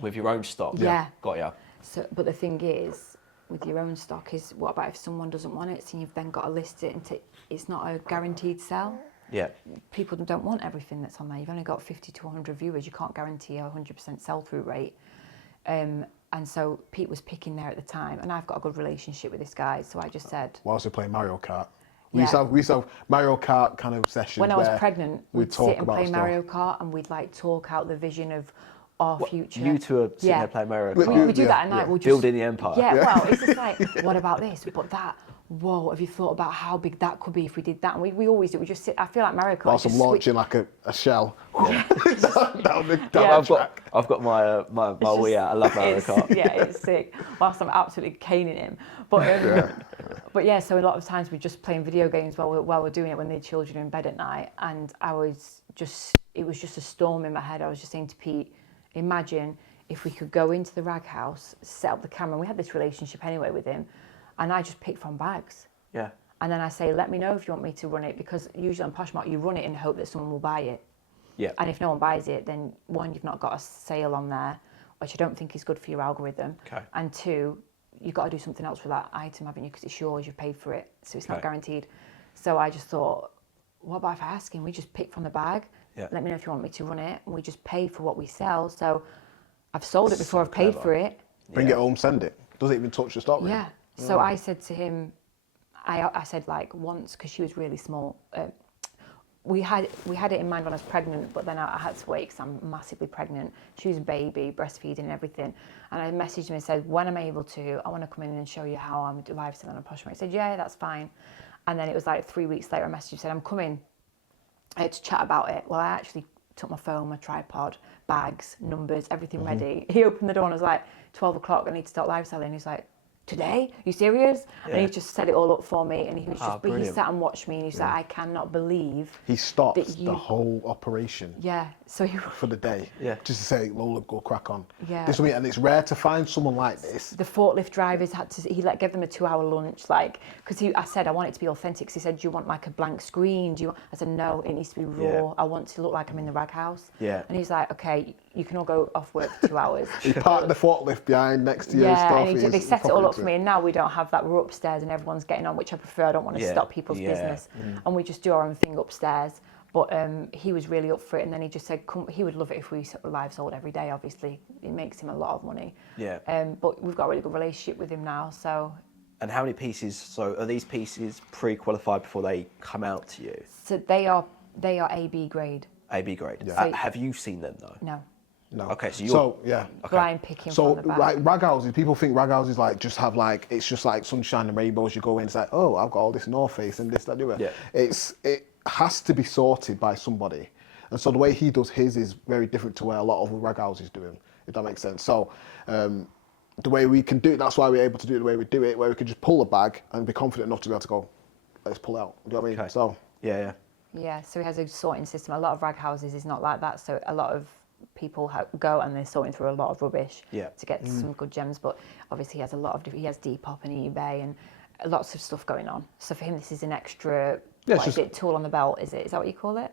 with your own stock. Yeah. Got ya. So, but the thing is, with your own stock is, what about if someone doesn't want it? So you've then got to list it, and it's not a guaranteed sell. Yeah. People don't want everything that's on there. You've only got 50 to 100 viewers. You can't guarantee a 100% sell-through rate. And so Pete was picking there at the time, and I've got a good relationship with this guy. So I just said, whilst we're playing Mario Kart, we used to have Mario Kart kind of sessions. When I was pregnant, we'd sit and play stuff. Mario Kart, and we'd like talk out the vision of our future. You two are sitting there playing Mario Kart. We do that at night. We'll just building the empire. Yeah, well, it's just like, what about this? But that, whoa, have you thought about how big that could be if we did that? And we always do. We just sit. I feel like Mario Kart. Whilst I'm launching like a shell down the track. I've got my Wii out. I love Mario Kart. Yeah, it's sick. Whilst I'm absolutely caning him. But yeah, so a lot of times we're just playing video games while we're doing it when the children are in bed at night. And it was just a storm in my head. I was just saying to Pete, imagine if we could go into the rag house, set up the camera. And we had this relationship anyway with him. And I just pick from bags. Yeah. And then I say, let me know if you want me to run it, because usually on Poshmark, you run it in hope that someone will buy it. Yeah. And if no one buys it, then one, you've not got a sale on there, which I don't think is good for your algorithm. Okay. And two, you've got to do something else with that item, haven't you? Because it's yours, you've paid for it, so it's not guaranteed. So I just thought, what about if I ask him? We just pick from the bag. Yeah. Let me know if you want me to run it, and we just pay for what we sell. So I've sold it before I've paid for it. Bring it home, send it. Doesn't even touch the stock. Yeah. So I said to him, I said like once, because she was really small, we had it in mind when I was pregnant, but then I had to wait because I'm massively pregnant. She was a baby, breastfeeding and everything. And I messaged him and said, when I'm able to, I want to come in and show you how I'm lifestyle on a Posh Market. He said, yeah, that's fine. And then it was like 3 weeks later, I messaged him and said, I'm coming. I had to chat about it. Well, I actually took my phone, my tripod, bags, numbers, everything ready. He opened the door and I was like, 12 o'clock, I need to start live selling. He's like, today? Are you serious? Yeah. And he just set it all up for me, and he was just, he sat and watched me, and he said, I cannot believe he stopped the whole operation. Yeah, so he for the day. Yeah, just to say, Lola, go crack on. Yeah, this week, and it's rare to find someone like this. The forklift drivers had to. He gave them a 2-hour lunch, like, because I said I want it to be authentic. Cause he said, do you want like a blank screen? Do you? I said no, it needs to be raw. Yeah. I want to look like I'm in the rag house. Yeah, and he's like, okay, you can all go off work for 2 hours. He parked the forklift behind next to your stuff. Yeah, and they set it all up for me, and now we don't have that. We're upstairs and everyone's getting on, which I prefer. I don't want to stop people's business, and we just do our own thing upstairs. But he was really up for it, and then he just said he would love it if we live sold every day. Obviously, it makes him a lot of money. Yeah. But we've got a really good relationship with him now. So. And how many pieces? So are these pieces pre-qualified before they come out to you? So they are AB grade. AB grade. Yeah. So have you seen them though? No. No. Okay, so you're yeah. Okay. Blind picking so from the back. like rag houses, people think rag houses like just have like it's just like sunshine and rainbows. You go in, it's like, oh, I've got all this North Face and this, that, do it. Yeah. It has to be sorted by somebody, and so the way he does his is very different to where a lot of rag houses do him. If that makes sense. So the way we can do it, that's why we're able to do it the way we do it, where we can just pull a bag and be confident enough to be able to go, let's pull out. Do you know what I mean? Okay. So yeah. Yeah. So he has a sorting system. A lot of rag houses is not like that. So a lot of people go and they're sorting through a lot of rubbish to get some good gems, but obviously he has a lot of he has Depop and eBay and lots of stuff going on. So for him, this is an extra tool on the belt. Is that what you call it?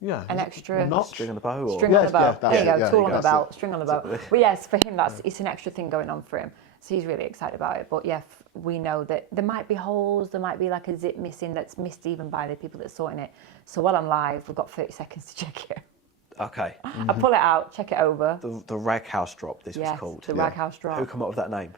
Yeah, an extra string on the bow. String on the bow. There you go. Tool on the belt. String on the bow. But yes, for him, it's an extra thing going on for him. So he's really excited about it. But yeah, we know that there might be holes. There might be like a zip missing that's missed even by the people that are sorting it. So while I'm live, we've got 30 seconds to check it. Okay. I pull it out, check it over. The rag house drop. This was called. The rag house drop. Who came up with that name?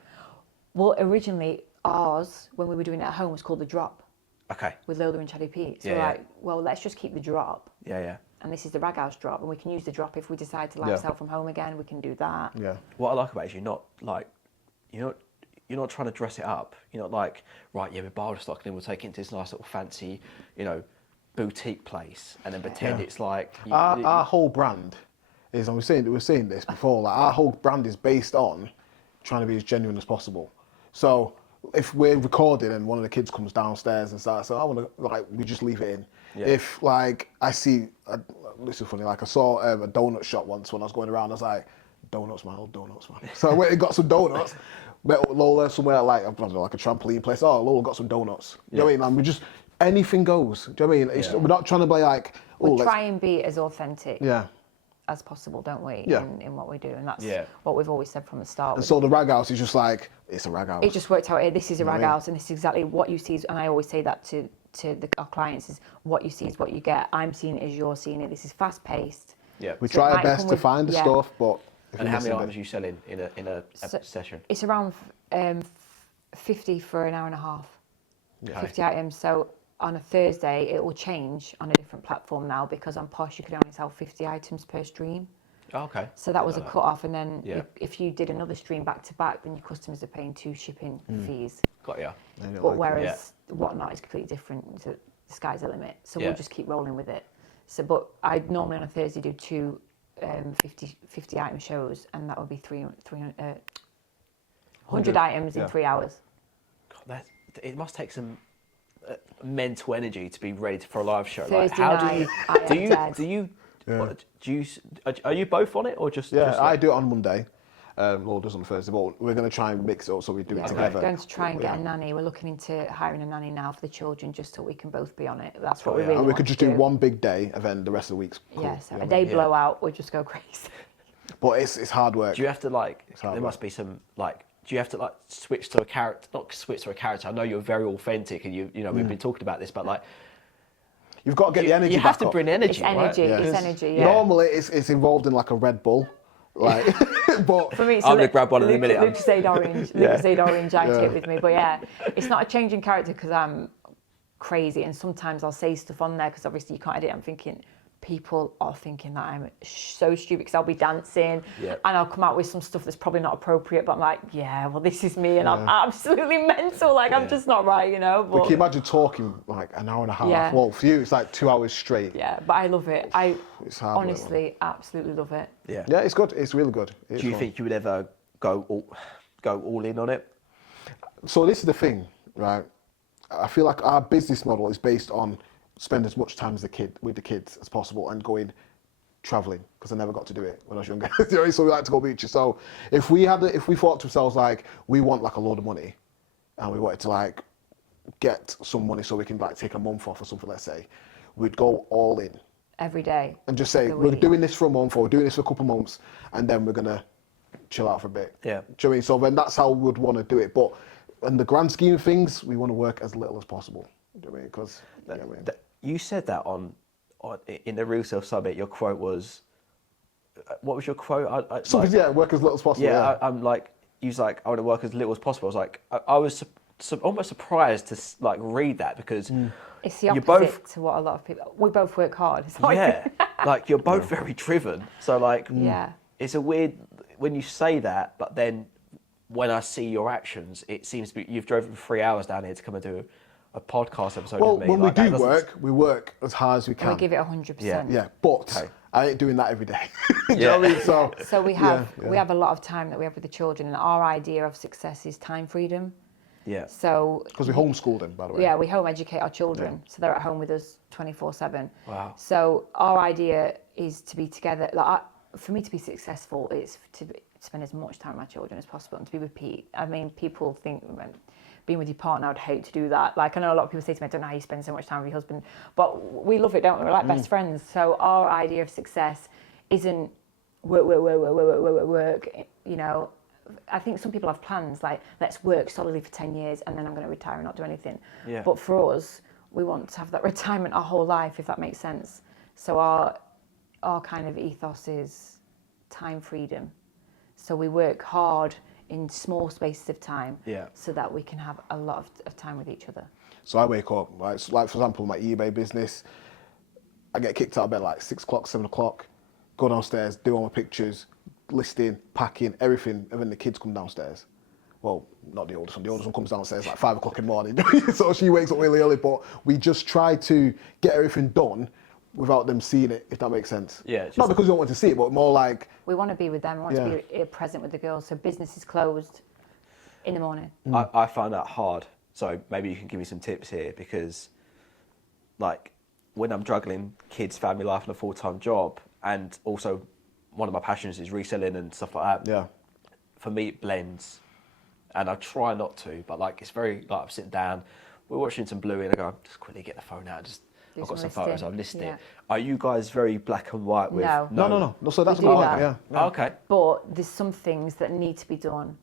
Well, originally ours, when we were doing it at home, was called the drop. Okay. With Lola and Chaddy P. So we're like, well, let's just keep the drop. Yeah. And this is the rag house drop, and we can use the drop if we decide to live sell from home again. We can do that. Yeah. What I like about it is you're not trying to dress it up. You're not like, right, we're bar stock, and then we'll take it into this nice little fancy, boutique place, and then pretend it's like our whole brand is, and we were saying this before, like our whole brand is based on trying to be as genuine as possible. So if we're recording and one of the kids comes downstairs and starts, so I want to we just leave it in. Yeah. If I see, this is funny, I saw a donut shop once when I was going around, I was like, donuts man. So I went and got some donuts. Met Lola somewhere like a trampoline place. Oh, Lola got some donuts. You know what I mean? And we just, anything goes. Do you know what I mean? We're not trying to be like, we try and be as authentic as possible, don't we? Yeah. In what we do, and that's what we've always said from the start. And so the rag house is just like, it's a rag house. It just worked out. This is a rag house, and this is exactly what you see. And I always say that to our clients: is what you see is what you get. I'm seeing it as you're seeing it. This is fast paced. Yeah. We try our best to find the stuff, but. And how many items are you selling in a session? It's around 50 for an hour and a half. Yeah. 50 items. So on a Thursday, it will change on a different platform now, because on Posh you could only sell 50 items per stream. Oh, okay. So that was a cut off, and then if you did another stream back to back, then your customers are paying 2 shipping fees. Got ya. But whereas Whatnot is completely different. So the sky's the limit. So we'll just keep rolling with it. So, but I normally on a Thursday do 2 50 item shows, and that would be 100 items in 3 hours. God, it must take some mental energy to be ready for a live show. Thursday night, are you both on it or just? Yeah, I do it on Monday. Lola does on Thursday, but we're going to try and mix it up so we do it together. We're going to try and get a nanny. We're looking into hiring a nanny now for the children, just so we can both be on it. That's what we really want. And we could just do one big day, and then the rest of the week's cool. Yeah, so a day blowout, we'll just go crazy. But it's hard work. Do you have to there must be some do you have to switch to a character? Not switch to a character. I know you're very authentic, and we've been talking about this, but you've got to get the energy. You have to bring energy. It's energy. Right? It's energy. Yeah. Normally, it's involved in like a Red Bull. But for me, I'm gonna grab one in a minute. Lucozade orange. Lucozade orange. I take with me, but it's not a change in character because I'm crazy. And sometimes I'll say stuff on there because obviously you can't edit. I'm thinking, people are thinking that I'm so stupid because I'll be dancing and I'll come out with some stuff that's probably not appropriate, but I'm like, yeah, well, this is me and I'm absolutely mental. Like, I'm just not right, you know. But can you imagine talking like an hour and a half? Yeah. Well, for you, it's like 2 hours straight. Yeah, but I love it. It's hard work, honestly absolutely love it. Yeah, it's good. It's really good. Do you think you would ever go all in on it? So this is the thing, right? I feel like our business model is based on spend as much time with the kids as possible and going traveling, because I never got to do it when I was younger. So we like to go beaches. So if we thought to ourselves like we want like a load of money and we wanted to like get some money so we can like take a month off or something, let's say, we'd go all in every day and just say we're doing this for a month or we're doing this for a couple of months and then we're gonna chill out for a bit. Yeah. Do you know what I mean? So then that's how we'd want to do it. But in the grand scheme of things, we want to work as little as possible. Do you know what I mean? Because you said that on in the Resell Summit. Your quote was, what was your quote? Work as little as possible. Yeah, I'm like, you was like, I want to work as little as possible. I was like, I was almost surprised to like read that because it's the opposite to what a lot of people. We both work hard. It's like, like you're both very driven. So like, it's a weird when you say that, but then when I see your actions, it seems to be you've driven 3 hours down here to come and do a podcast episode with me. Well, when we do work, we work as hard as we can. We give it 100%. Yeah, but I ain't doing that every day. Do you know what I mean? So we have a lot of time that we have with the children, and our idea of success is time freedom. Yeah. So because we homeschool them, by the way. Yeah, we home educate our children, so they're at home with us 24/7. Wow. So our idea is to be together. Like for me to be successful, is to spend as much time with my children as possible and to be with Pete. I mean, people think being with your partner, I'd hate to do that. Like, I know a lot of people say to me, I don't know how you spend so much time with your husband, but we love it, don't we? We're like best friends. So our idea of success isn't work, you know. I think some people have plans like, let's work solidly for 10 years and then I'm going to retire and not do anything. Yeah. But for us, we want to have that retirement our whole life, if that makes sense. So our kind of ethos is time freedom. So we work hard in small spaces of time so that we can have a lot of time with each other. So I wake up, right? So like for example, my eBay business, I get kicked out of bed like 6 o'clock, 7 o'clock, go downstairs, do all my pictures, listing, packing, everything, and then the kids come downstairs. Well, not the oldest one. The oldest one comes downstairs like 5 o'clock in the morning. So she wakes up really early, but we just try to get everything done without them seeing it, if that makes sense. Yeah. Not because we don't want to see it, but more like... We want to be with them. We want to be present with the girls. So business is closed in the morning. I find that hard. So maybe you can give me some tips here because, like, when I'm juggling kids, family life, and a full-time job, and also one of my passions is reselling and stuff like that. Yeah. For me, it blends, and I try not to, but like it's very like I'm sitting down, we're watching some Bluey, and I go, just quickly get the phone out, I've got some photos, I've listed it. Are you guys very black and white with? No. So that's about it. Oh, okay. But there's some things that need to be done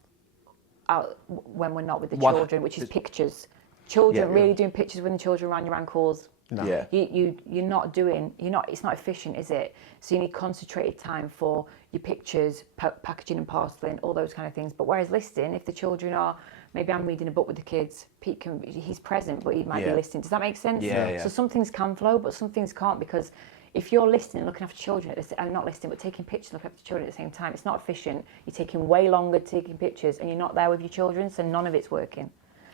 out when we're not with the children, which is pictures. Children really doing pictures with the children around your ankles. No. Yeah. It's not efficient, is it? So you need concentrated time for your pictures, packaging and parceling, all those kind of things. But whereas listing, if the children are, maybe I'm reading a book with the kids, Pete he's present, but he might be listening. Does that make sense? Yeah. So some things can flow, but some things can't, because if you're listening, looking after children, and not listening, but taking pictures, looking after children at the same time, it's not efficient. You're taking way longer taking pictures, and you're not there with your children, so none of it's working.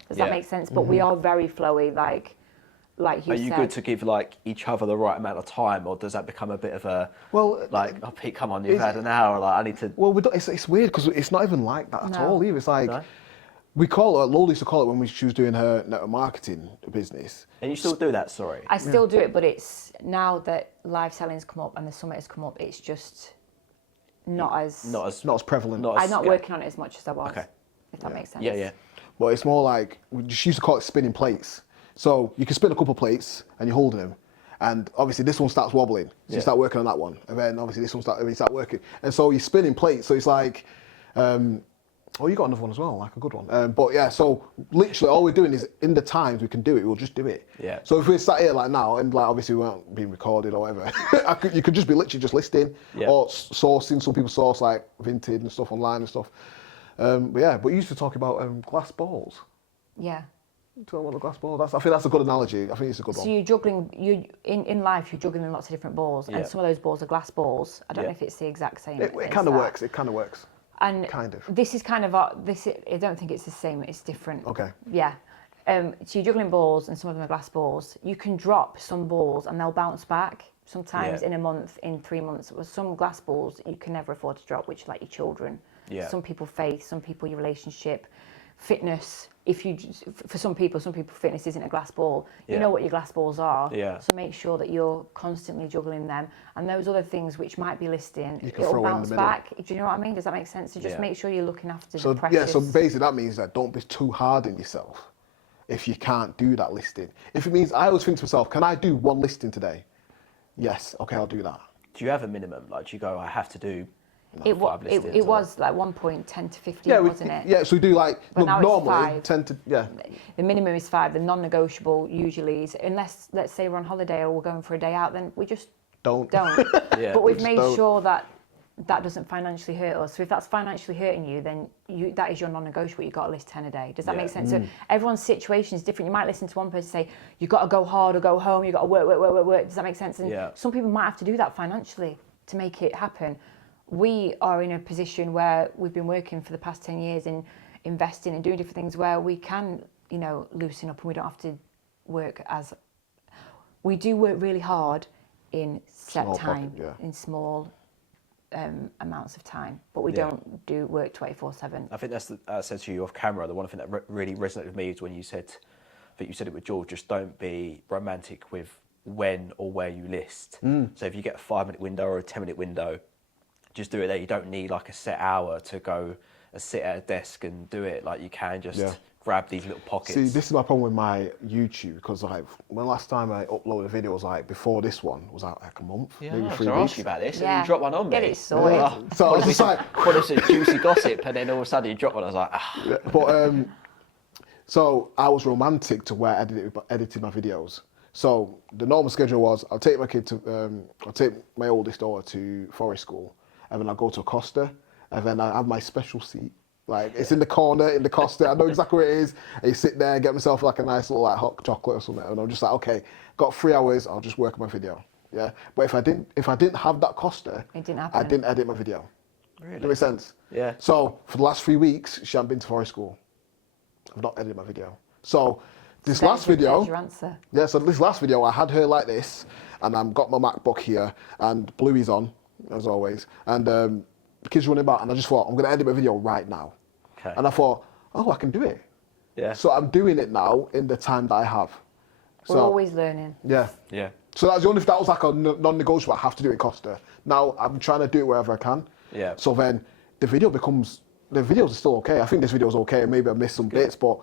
Does that make sense? But we are very flowy, like you Are said. you good to give like each other the right amount of time, or does that become a bit of a like, oh Pete, come on, you've had an hour, like I need to. Well, it's weird because it's not even like that at all either. It's like we call it. Lola used to call it when she was doing her network marketing business. And you still do that, sorry? I still do it, but it's now that live selling's come up and the summit has come up, it's just not as prevalent. I'm not working on it as much as I was. Okay. If that makes sense. Yeah. But it's more like she used to call it spinning plates. So you can spin a couple of plates and you're holding them, and obviously this one starts wobbling, so you start working on that one, and then obviously this one start working, and so you're spinning plates. So it's like, you got another one as well, like a good one. But yeah, so literally all we're doing is in the times we can do it, we'll just do it. Yeah. So if we're sat here like now, and like obviously we weren't being recorded or whatever, you could just be literally just listing or sourcing. Some people source like Vinted and stuff online and stuff. But you used to talk about glass balls. Yeah. Do I want a glass ball? I think that's a good analogy. I think it's a good one. So you're juggling, in life, you're juggling lots of different balls, and some of those balls are glass balls. I don't know if it's the exact same. It kind of works. It kind of works. And kind of. This is kind of, I don't think it's the same, it's different. Okay. Yeah. So you're juggling balls, and some of them are glass balls. You can drop some balls, and they'll bounce back. Sometimes in a month, in 3 months. With some glass balls you can never afford to drop, which are like your children. Yeah. Some people faith, some people your relationship, fitness. For some people fitness isn't a glass ball. You know what your glass balls are. Yeah. So make sure that you're constantly juggling them, and those other things which might be listing, it'll bounce back. Do you know what I mean? Does that make sense? So just make sure you're looking after the precious. So basically that means that don't be too hard on yourself if you can't do that listing. If it means, I always think to myself, can I do one listing today? Yes, okay, I'll do that. Do you have a minimum? Like, do you go, I have to do it 5 listings? It was like 1 point 10 to 15, wasn't it? Yeah, so we do like, Now normally it's 10 to, The minimum is 5. The non-negotiable usually is, unless, let's say we're on holiday or we're going for a day out, then we just don't. But we've made sure that that doesn't financially hurt us. So if that's financially hurting you, then that is your non-negotiable. You've got to list 10 a day. Does that make sense? So everyone's situation is different. You might listen to one person say, you've got to go hard or go home. You've got to work. Does that make sense? And some people might have to do that financially to make it happen. We are in a position where we've been working for the past 10 years in investing and doing different things where we can, loosen up, and we don't have to work we do work really hard in set time, in small amounts of time, but we don't do work 24/7. I think that's I said to you off camera, the one thing that really resonated with me is when you said, I think you said it with George, just don't be romantic with when or where you list. So if you get a 5-minute window or a 10-minute window, just do it there. You don't need like a set hour to go and sit at a desk and do it. Like, you can just grab these little pockets. See, this is my problem with my YouTube, because like when last time I uploaded a video was like before this one was out like a month, maybe 3 weeks. I asked you about this, and you dropped one on me. Get it sorted. So I was just like, what is it, juicy gossip, and then all of a sudden you dropped one. I was like, But so I was romantic to where I edited my videos. So the normal schedule was I'll take my oldest daughter to forest school, and then I'll go to Costa, and then I have my special seat. Like, it's in the corner in the Costa. I know exactly where it is. And you sit there, get myself like a nice little like hot chocolate or something, and I'm just like, okay, got 3 hours. I'll just work on my video. Yeah. But if I didn't have that Costa, it didn't happen. I didn't edit my video. really? Does that make sense? Yeah. So for the last 3 weeks, she hadn't been to forest school. I've not edited my video. So this last video, your answer. yeah. So this last video, I had her like this, and I've got my MacBook here, and Bluey's on as always, and the kids running about, and I just thought, I'm going to edit my video right now. Okay. And I thought, oh, I can do it. Yeah. So I'm doing it now in the time that I have. We're always learning. Yeah. Yeah. So that was like a non-negotiable. I have to do it in Costa. Now I'm trying to do it wherever I can. Yeah. So then the videos are still okay. I think this video is okay. Maybe I missed some bits, but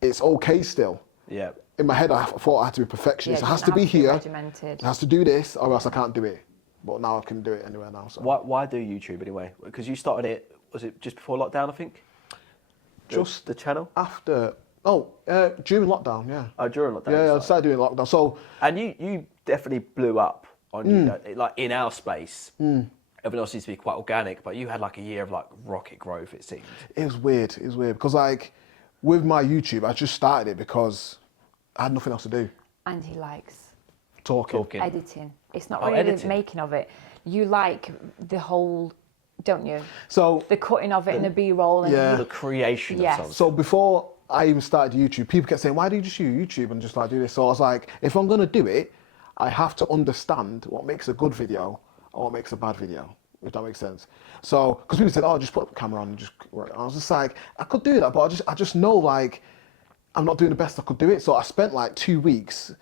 it's okay still. Yeah. In my head, I thought I had to be perfectionist. Yeah, it has to be here. regimented. It has to do this, or else I can't do it. But now I can do it anywhere now. So. Why do YouTube anyway? Because you started it, was it just before lockdown, I think? Just the channel? After, during lockdown, yeah. Oh, during lockdown. Yeah, I started doing lockdown. So. And you definitely blew up on like in our space. Everyone else needs to be quite organic, but you had like a year of like rocket growth, it seemed. It was weird because like with my YouTube, I just started it because I had nothing else to do. And he likes Talking. editing. It's not really the making of it. You like the whole, don't you? So the cutting of it and the B-roll and The creation of something. So before I even started YouTube, people kept saying, why do you just use YouTube and just like do this? So I was like, if I'm going to do it, I have to understand what makes a good video or what makes a bad video, if that makes sense. So, because people said, just put the camera on and just work. I was just like, I could do that, but I just know like, I'm not doing the best I could do it. So I spent like 2 weeks,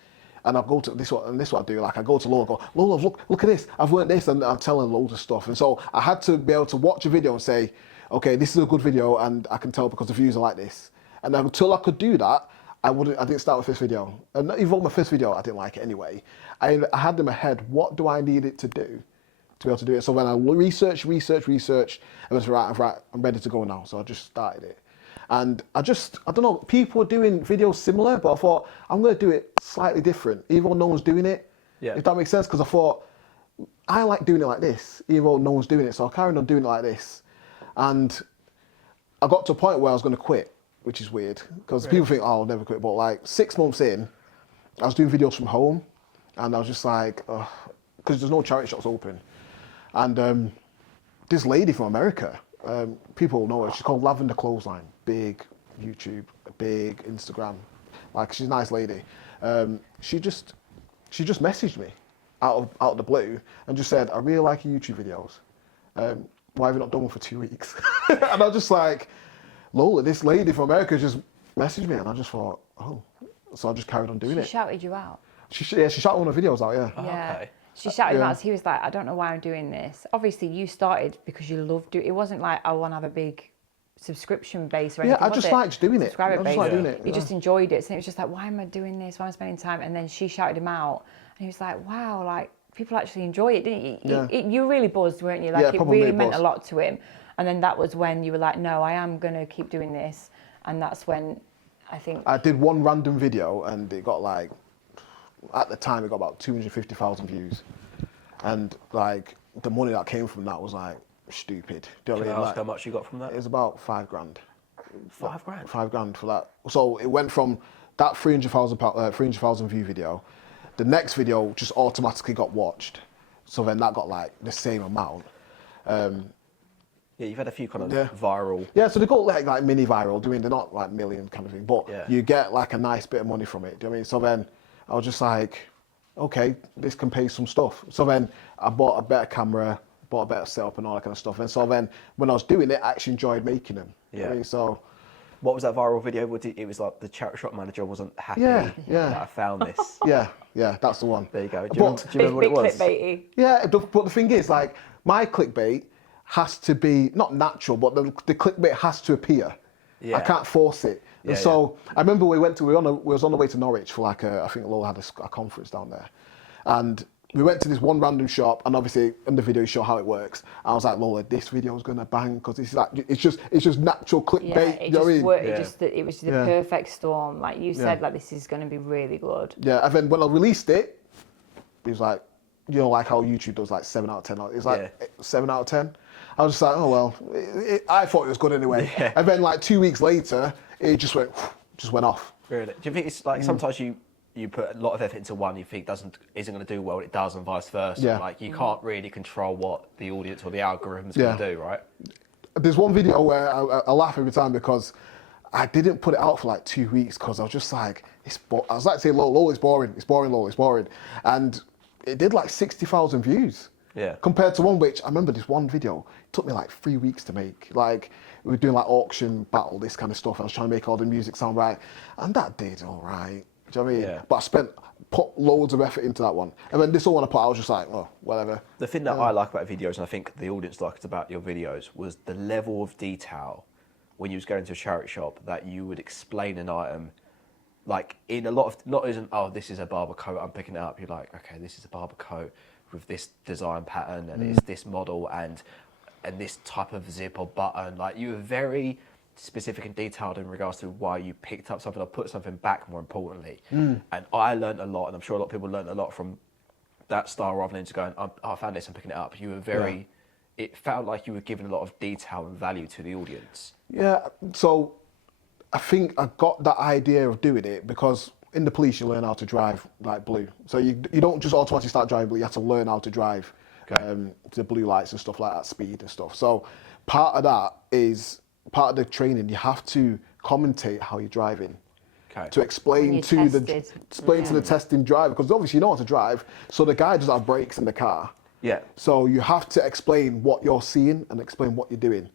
and I'll go to this one, and this is what I do. Like I go to Lola, Lola, look at this. I've learned this, and I'm telling loads of stuff. And so I had to be able to watch a video and say, okay, this is a good video, and I can tell because the views are like this. And until I could do that, I didn't start with this video. And even my first video, I didn't like it anyway. I had in my head, what do I need it to do to be able to do it? So when I researched, and I was right, I'm ready to go now. So I just started it. And I don't know, people were doing videos similar, but I thought, I'm going to do it slightly different, even though no one's doing it. Yeah. If that makes sense, because I thought, I like doing it like this, even though no one's doing it. So I carried on doing it like this. And I got to a point where I was going to quit. which is weird because people think, oh, I'll never quit. But like 6 months in, I was doing videos from home, and I was just like, because there's no charity shops open, and this lady from America, people know her. She's called Lavender Clothesline. Big YouTube, big Instagram. Like, she's a nice lady. She just messaged me out of the blue and just said, I really like your YouTube videos. Why have you not done one for 2 weeks? And I was just like, Lola, this lady from America just messaged me, and I just thought, oh. So I just carried on doing it. She shouted you out. She shouted one of the videos out, yeah. Oh, Yeah. okay. She shouted him out as he was like, I don't know why I'm doing this. Obviously, you started because you loved it. It wasn't like, I want to have a big subscription base or anything. Yeah, I just liked doing it. Subscriber I just base. liked doing it. You just enjoyed it. So it was just like, why am I doing this? Why am I spending time? And then she shouted him out. And he was like, wow, like, people actually enjoy it, didn't you? Yeah. You really buzzed, weren't you? Like, Yeah, it probably really meant a buzzed. lot to him. And then that was when you were like, no, I am going to keep doing this. And that's when I think... I did one random video, and it got like, at the time, it got about 250,000 views. And like, the money that came from that was like, stupid. Do you know Can what I I mean? ask how much you got from that? It was about £5,000. £5,000? £5,000 for that. So it went from that 300,000 view video. The next video just automatically got watched. So then that got like the same amount. Yeah, you've had a few kind of Yeah. viral. Yeah, so they go like mini viral. I mean, they're not like million kind of thing, but Yeah. you get like a nice bit of money from it. Do you know what I mean? So then I was just like, okay, this can pay some stuff. So then I bought a better camera, bought a better setup and all that kind of stuff. And so then when I was doing it, I actually enjoyed making them. You know what I Yeah. mean? So What was that viral video? It was like the charity shop manager wasn't happy Yeah, yeah. that I found this. yeah, that's the one. There you go. Do But- you remember what it was? clickbaity. Yeah, but the thing is, like, my clickbait has to be not natural, but the clickbait has to appear. Yeah. I can't force it. Yeah, And so I remember we was on the way to Norwich for like I think Lola had a conference down there, and we went to this one random shop, and obviously in the video you show how it works. I was like, Lola, this video is gonna bang because it's like it's just natural clickbait. Yeah, it you know just what I mean? worked. Yeah. It was the Yeah. perfect storm. Like you said, Yeah. like this is going to be really good. Yeah, and then when I released it, it was like, you know, like how YouTube does like 7 out of 10. It's like 7 out of 10. I was just like, oh well, I thought it was good anyway. Yeah. And then like 2 weeks later, it just went off. Really? Do you think it's like sometimes you put a lot of effort into one you think isn't going to do well, it does, and vice versa. Yeah. Like you can't really control what the audience or the algorithm's Yeah. going to do, right? There's one video where I laugh every time because I didn't put it out for like 2 weeks because I was just like, I was like saying, Lola, it's boring, Lola, it's boring. And it did like 60,000 views. Yeah. Compared to one which, I remember this one video, it took me like 3 weeks to make. Like, we were doing like auction battle, this kind of stuff. I was trying to make all the music sound right. And that did all right. Do you know what I mean? Yeah. But I put loads of effort into that one. And then this one I put, I was just like, oh, whatever. The thing that I like about videos, and I think the audience liked about your videos, was the level of detail when you was going to a charity shop that you would explain an item, like in a lot of, not as this is a barber coat, I'm picking it up. You're like, okay, this is a barber coat with this design pattern, and it's this model, and this type of zip or button. Like you were very specific and detailed in regards to why you picked up something or put something back, more importantly. And I learned a lot, and I'm sure a lot of people learned a lot from that style rather than just going, I found this, I'm picking it up. You were very, it felt like you were giving a lot of detail and value to the audience. Yeah, so I think I got that idea of doing it because in the police you learn how to drive like blue. So you don't just automatically start driving blue, you have to learn how to drive the blue lights and stuff like that, speed and stuff. So part of that is, part of the training, you have to commentate how you're driving. Okay. To explain When to you're the tested. to the testing driver, because obviously you know how to drive, so the guy doesn't have brakes in the car. Yeah. So you have to explain what you're seeing and explain what you're doing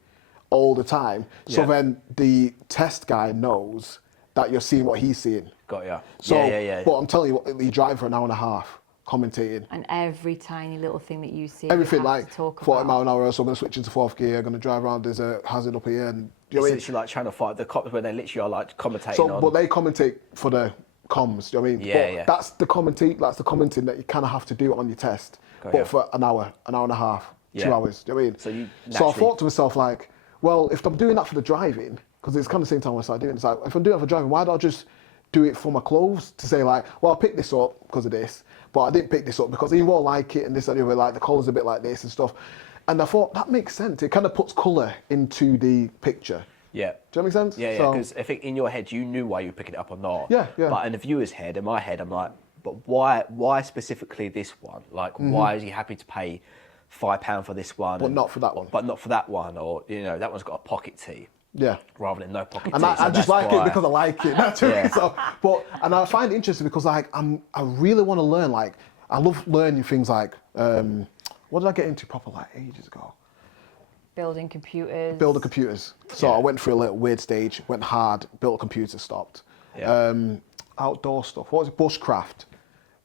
all the time. So Yeah. then the test guy knows that you're seeing what he's seeing. Got ya. So, Yeah. but I'm telling you, you drive for an hour and a half commentating. And every tiny little thing that you see, Everything you have like to talk 40 about. mile an hour, so I'm going to switch into fourth gear, I'm going to drive around, there's a hazard up here. And, you know It's what I mean? literally like Channel 5, the cops, when they literally are like commentating So, on. but they commentate for the comms, do you know what I mean? Yeah, but yeah. that's the commenting that you kind of have to do on your test. Got But ya. for an hour and a half, 2 Yeah. hours, do you know what I mean? So you I naturally- thought to myself, like, well, if I'm doing that for the driving, because it's kind of the same time I started doing it, it's like, if I'm doing it for driving, why don't I just do it for my clothes? To say like, well, I picked this up because of this, but I didn't pick this up because he won't like it and this and the other, like the collar's a bit like this and stuff. And I thought, that makes sense. It kind of puts colour into the picture. Yeah. Do that make sense? Yeah, So- because I think in your head you knew why you were picking it up or not. Yeah, yeah. But in the viewer's head, in my head, I'm like, but why specifically this one? Like, why is he happy to pay £5 for this one, But not for that one. But not for that one, or that one's got a pocket tee. Yeah. Rather than no pocket And tee. I just like it because I like it. That's Yeah. So, and I find it interesting because like I really want to learn. Like I love learning things like what did I get into proper like ages ago? Building computers. Building computers. So I went through a little weird stage, went hard, built a computer, stopped. Yeah. Outdoor stuff. What was it? Bushcraft.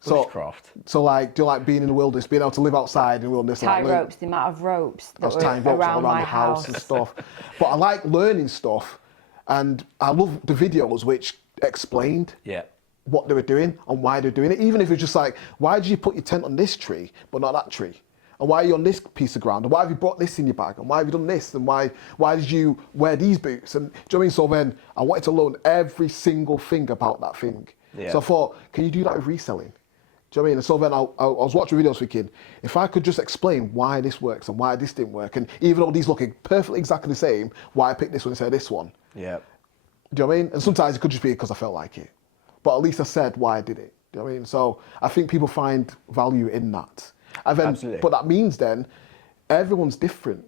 Bushcraft. So like, do you like being in the wilderness, being able to live outside in the wilderness? Tie like, ropes, the amount of ropes I that was were tying ropes around my the house house. and stuff. But I like learning stuff, and I love the videos which explained Yeah. what they were doing and why they're doing it. Even if it's just like, why did you put your tent on this tree but not that tree? And why are you on this piece of ground? And why have you brought this in your bag? And why have you done this? And why did you wear these boots? And do you know what I mean? So then I wanted to learn every single thing about that thing. Yeah. So I thought, can you do that with reselling? Do you know what I mean? And so then I was watching videos thinking, if I could just explain why this works and why this didn't work, and even though these looking perfectly exactly the same, why I picked this one instead of this one. Yeah. Do you know what I mean? And sometimes it could just be because I felt like it. But at least I said why I did it. Do you know what I mean? So I think people find value in that. And then, Absolutely. but that means then everyone's different.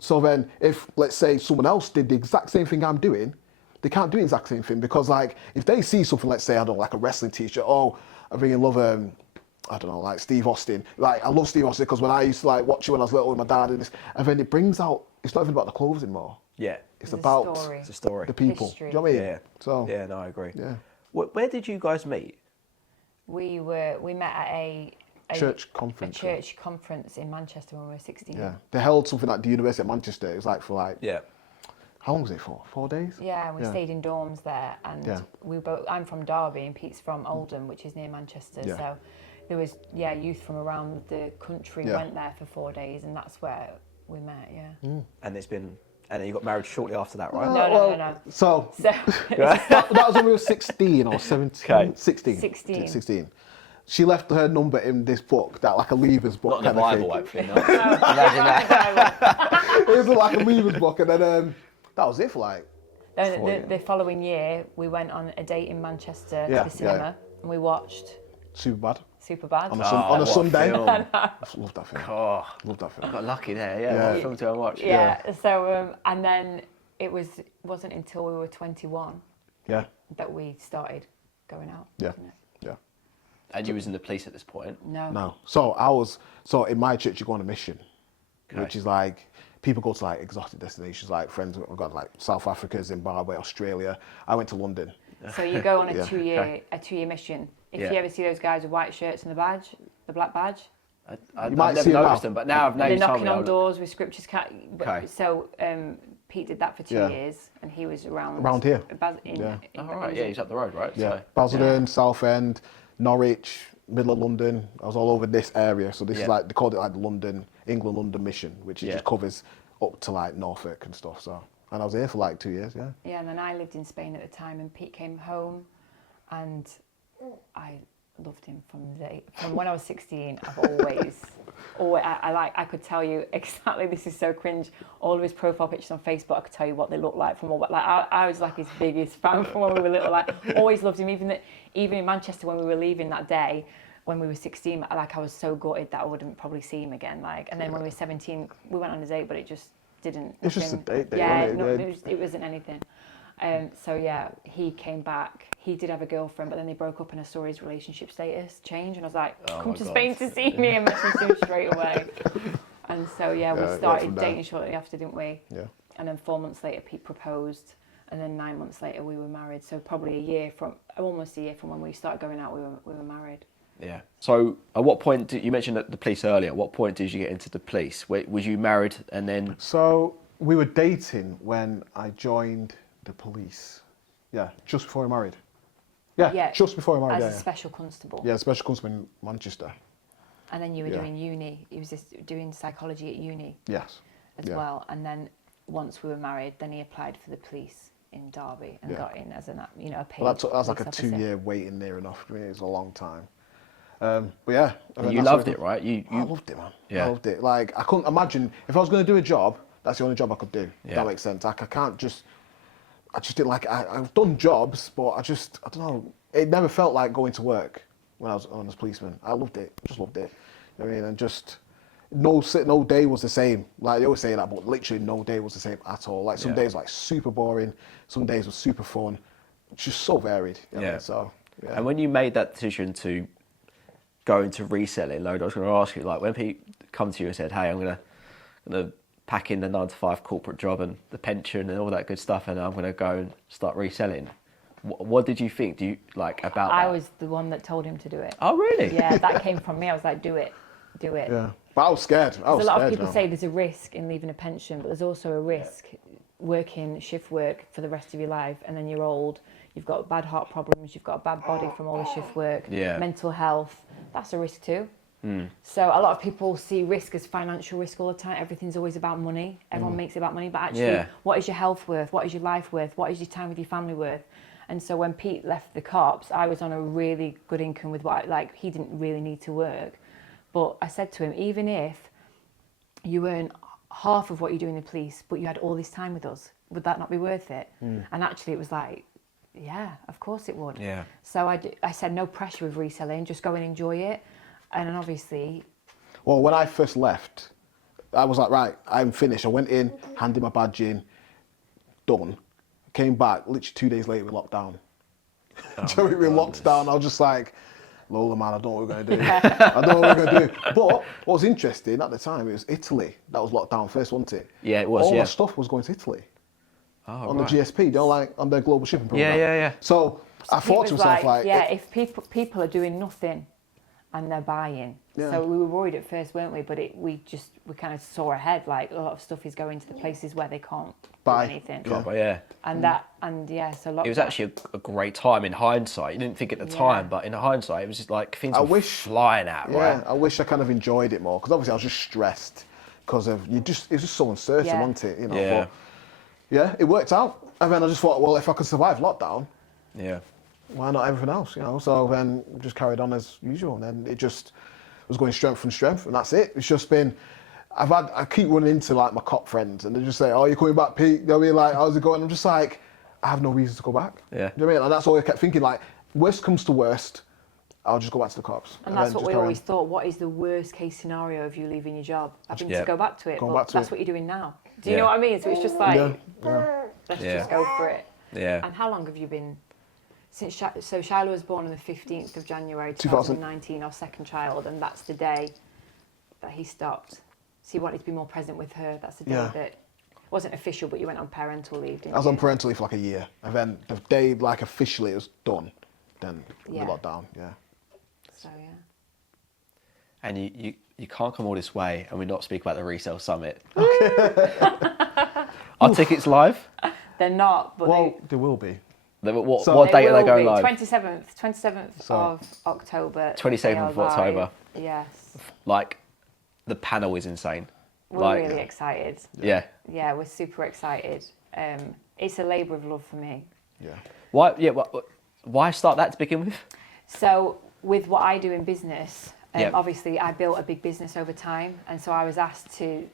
So then if, let's say, someone else did the exact same thing I'm doing, they can't do the exact same thing because like if they see something, let's say, I don't know, like a wrestling t-shirt, I really love, I don't know, like Steve Austin. Like I love Steve Austin because when I used to like watch it when I was little with my dad and then it brings out, it's not even about the clothes anymore. Yeah. It's The about story. It's a story. the people. History. Do you know what I mean? Yeah. So Yeah, no, I agree. yeah. Where did you guys meet? We met at a Church conference. A church conference in Manchester when we were 16. Yeah. They held something at the University of Manchester. It was like for like, Yeah. how long was it for? 4 days? Yeah, and we stayed in dorms there, and Yeah. I'm from Derby and Pete's from Oldham, which is near Manchester. Yeah. So there was youth from around the country Yeah. went there for 4 days, and that's where we met. Yeah. And then you got married shortly after that, right? No. So So that was when we were 16 or 17. Okay. 16. 16. 16. She left her number in this book, that like a leavers book. Not in the kind of Bible, thing. hopefully. No. Imagine that. It was like a leavers book, and then that was it for like. the following year, we went on a date in Manchester Yeah, to the cinema, yeah. and we watched Superbad Superbad. on a, what on a a Sunday. film. I love that film. Oh, Love that I film. got lucky there. Yeah. Yeah. What film to watch? Yeah. So and then it wasn't until we were 21 Yeah. that we started going out. Yeah. wasn't it? Yeah. And you was in the police at this point. No. No. So in my church you go on a mission, which is like people go to like exotic destinations, like friends I've got like South Africa, Zimbabwe, Australia. I went to London. So you go on a Yeah. two-year mission. If Yeah. you ever see those guys with white shirts and the badge, the black badge, I've might never see 'em noticed now. them, but now they're you told knocking me. on doors with scriptures. Okay. So Pete did that for 2 Yeah. years, and he was around here. In Oh, right, yeah, he's up the road, right? Yeah. So, Basildon, Southend, Norwich, middle of London. I was all over this area. So this is Yeah. like, they called it like the England-London mission, which Yeah. just covers up to like Norfolk and stuff. So, and I was here for like 2 years, yeah. Yeah, and then I lived in Spain at the time, and Pete came home, and I loved him from when I was 16. I've always I could tell you exactly. This is so cringe. All of his profile pictures on Facebook, I could tell you what they look like from all. Like I was like his biggest fan from when we were little. Like always loved him. Even in Manchester when we were leaving that day, when we were 16, like I was so gutted that I wouldn't probably see him again. Like, and then when we were 17, we went on a date, but it just didn't. It's just a date, Yeah, wasn't it? it wasn't anything. So yeah, he came back. He did have a girlfriend, but then they broke up, and I saw his relationship status change, and I was like, "Come my to God. Spain to see me," and messaged him straight away. And so yeah, we Yeah, started from there. dating shortly after, didn't we? Yeah. And then 4 months later, Pete proposed, and then 9 months later, we were married. So probably almost a year from when we started going out, we were married. yeah. So, at what point you mentioned the police earlier? At what point did you get into the police? Was you married and then? So we were dating when I joined the police. Yeah, just before I married. Yeah, just before I married. As Yeah, a special constable. yeah, special constable in Manchester. And then you were Yeah. doing uni. He was just doing psychology at uni Yes. as Yeah. well. And then once we were married, then he applied for the police in Derby and Yeah. got in as a paid. Well, that was like a police officer. 2-year waiting near enough. I mean, it was a long time. But yeah. and then You that's loved where- it, right? I loved it, man. Yeah. I loved it. Like, I couldn't imagine if I was going to do a job, that's the only job I could do. If Yeah. that makes sense. Like, I can't just I just didn't like it. I've done jobs, but I don't know. It never felt like going to work when I was on as policeman. I loved it. Just loved it. You know what I mean? And just no day was the same. Like they always say that, but literally no day was the same at all. Like some days like super boring, some days were super fun. Just so varied. You know what I mean? So yeah. And when you made that decision to go into reselling, Lola, I was going to ask you, like when people come to you and said, "Hey, I'm gonna pack in the 9-to-5 corporate job and the pension and all that good stuff, and I'm gonna go and start reselling." What did you think? Do you like about that? I was the one that told him to do it. Oh, really? Yeah, that came from me. I was like, do it. Yeah, but I was scared. A lot of people say there's a risk in leaving a pension, but there's also a risk working shift work for the rest of your life, and then you're old, you've got bad heart problems, you've got a bad body from all the shift work, mental health. That's a risk too. So a lot of people see risk as financial risk all the time. Everything's always about money. Everyone makes it about money, but actually, what is your health worth? What is your life worth? What is your time with your family worth? And so when Pete left the cops, I was on a really good income with he didn't really need to work. But I said to him, even if you earn half of what you do in the police, but you had all this time with us, would that not be worth it? And actually it was like, yeah, of course it would. Yeah. So I said, no pressure with reselling, just go and enjoy it. And then obviously... Well, when I first left, I was like, right, I'm finished. I went in, handed my badge in, done. Came back, literally 2 days later, we locked down. We locked down. I was just like, Lola, man, I don't know what we're going to do. I don't know what we're going to do. But what was interesting at the time, it was Italy that was locked down first, wasn't it? Yeah, it was, All my stuff was going to Italy. Oh, on the GSP, you know, like on their global shipping program. Yeah. So I thought to myself, like... Yeah, if people are doing nothing and they're buying. Yeah. So we were worried at first, weren't we? But we kind of saw ahead, like a lot of stuff is going to the places where they can't buy anything. Yeah. So a lot. It was actually a great time in hindsight. You didn't think at the time, but in hindsight, it was just like things were flying out, right? Yeah, I wish I kind of enjoyed it more, because obviously I was just stressed because of it was just so uncertain, wasn't it? You know. Yeah. But yeah, it worked out, and then I just thought, well, if I could survive lockdown, why not everything else? You know. So then just carried on as usual, and then it just was going strength from strength, and that's it. It's just been. I keep running into like my cop friends, and they just say, "Oh, you're coming back, Pete?" They'll be like, "How's it going?" I'm just like, I have no reason to go back. Yeah. You know what I mean? And that's all I kept thinking. Like, worst comes to worst, I'll just go back to the cops. And that's what we always thought. What is the worst case scenario of you leaving your job? Having to go back to it. But that's what you're doing now. Do you know what I mean? So it's just like, let's just go for it. Yeah. And how long have you been? So Shiloh was born on the 15th of January 2019, our second child, and that's the day that he stopped. So he wanted to be more present with her. That's the day that wasn't official, but you went on parental leave, didn't you? I was on parental leave for like a year, and then the day like officially it was done, then we locked down. Yeah. So yeah. And you can't come all this way and we not speak about the Resell Summit. Are tickets live? They're not, but they will be. What date are they going live? 27th of October. 27th of October. Yes. Like, the panel is insane. We're really excited. Yeah. Yeah, we're super excited. It's a labour of love for me. Yeah. Why? Yeah. Why start that to begin with? So with what I do in business, obviously I built a big business over time, and so I was asked to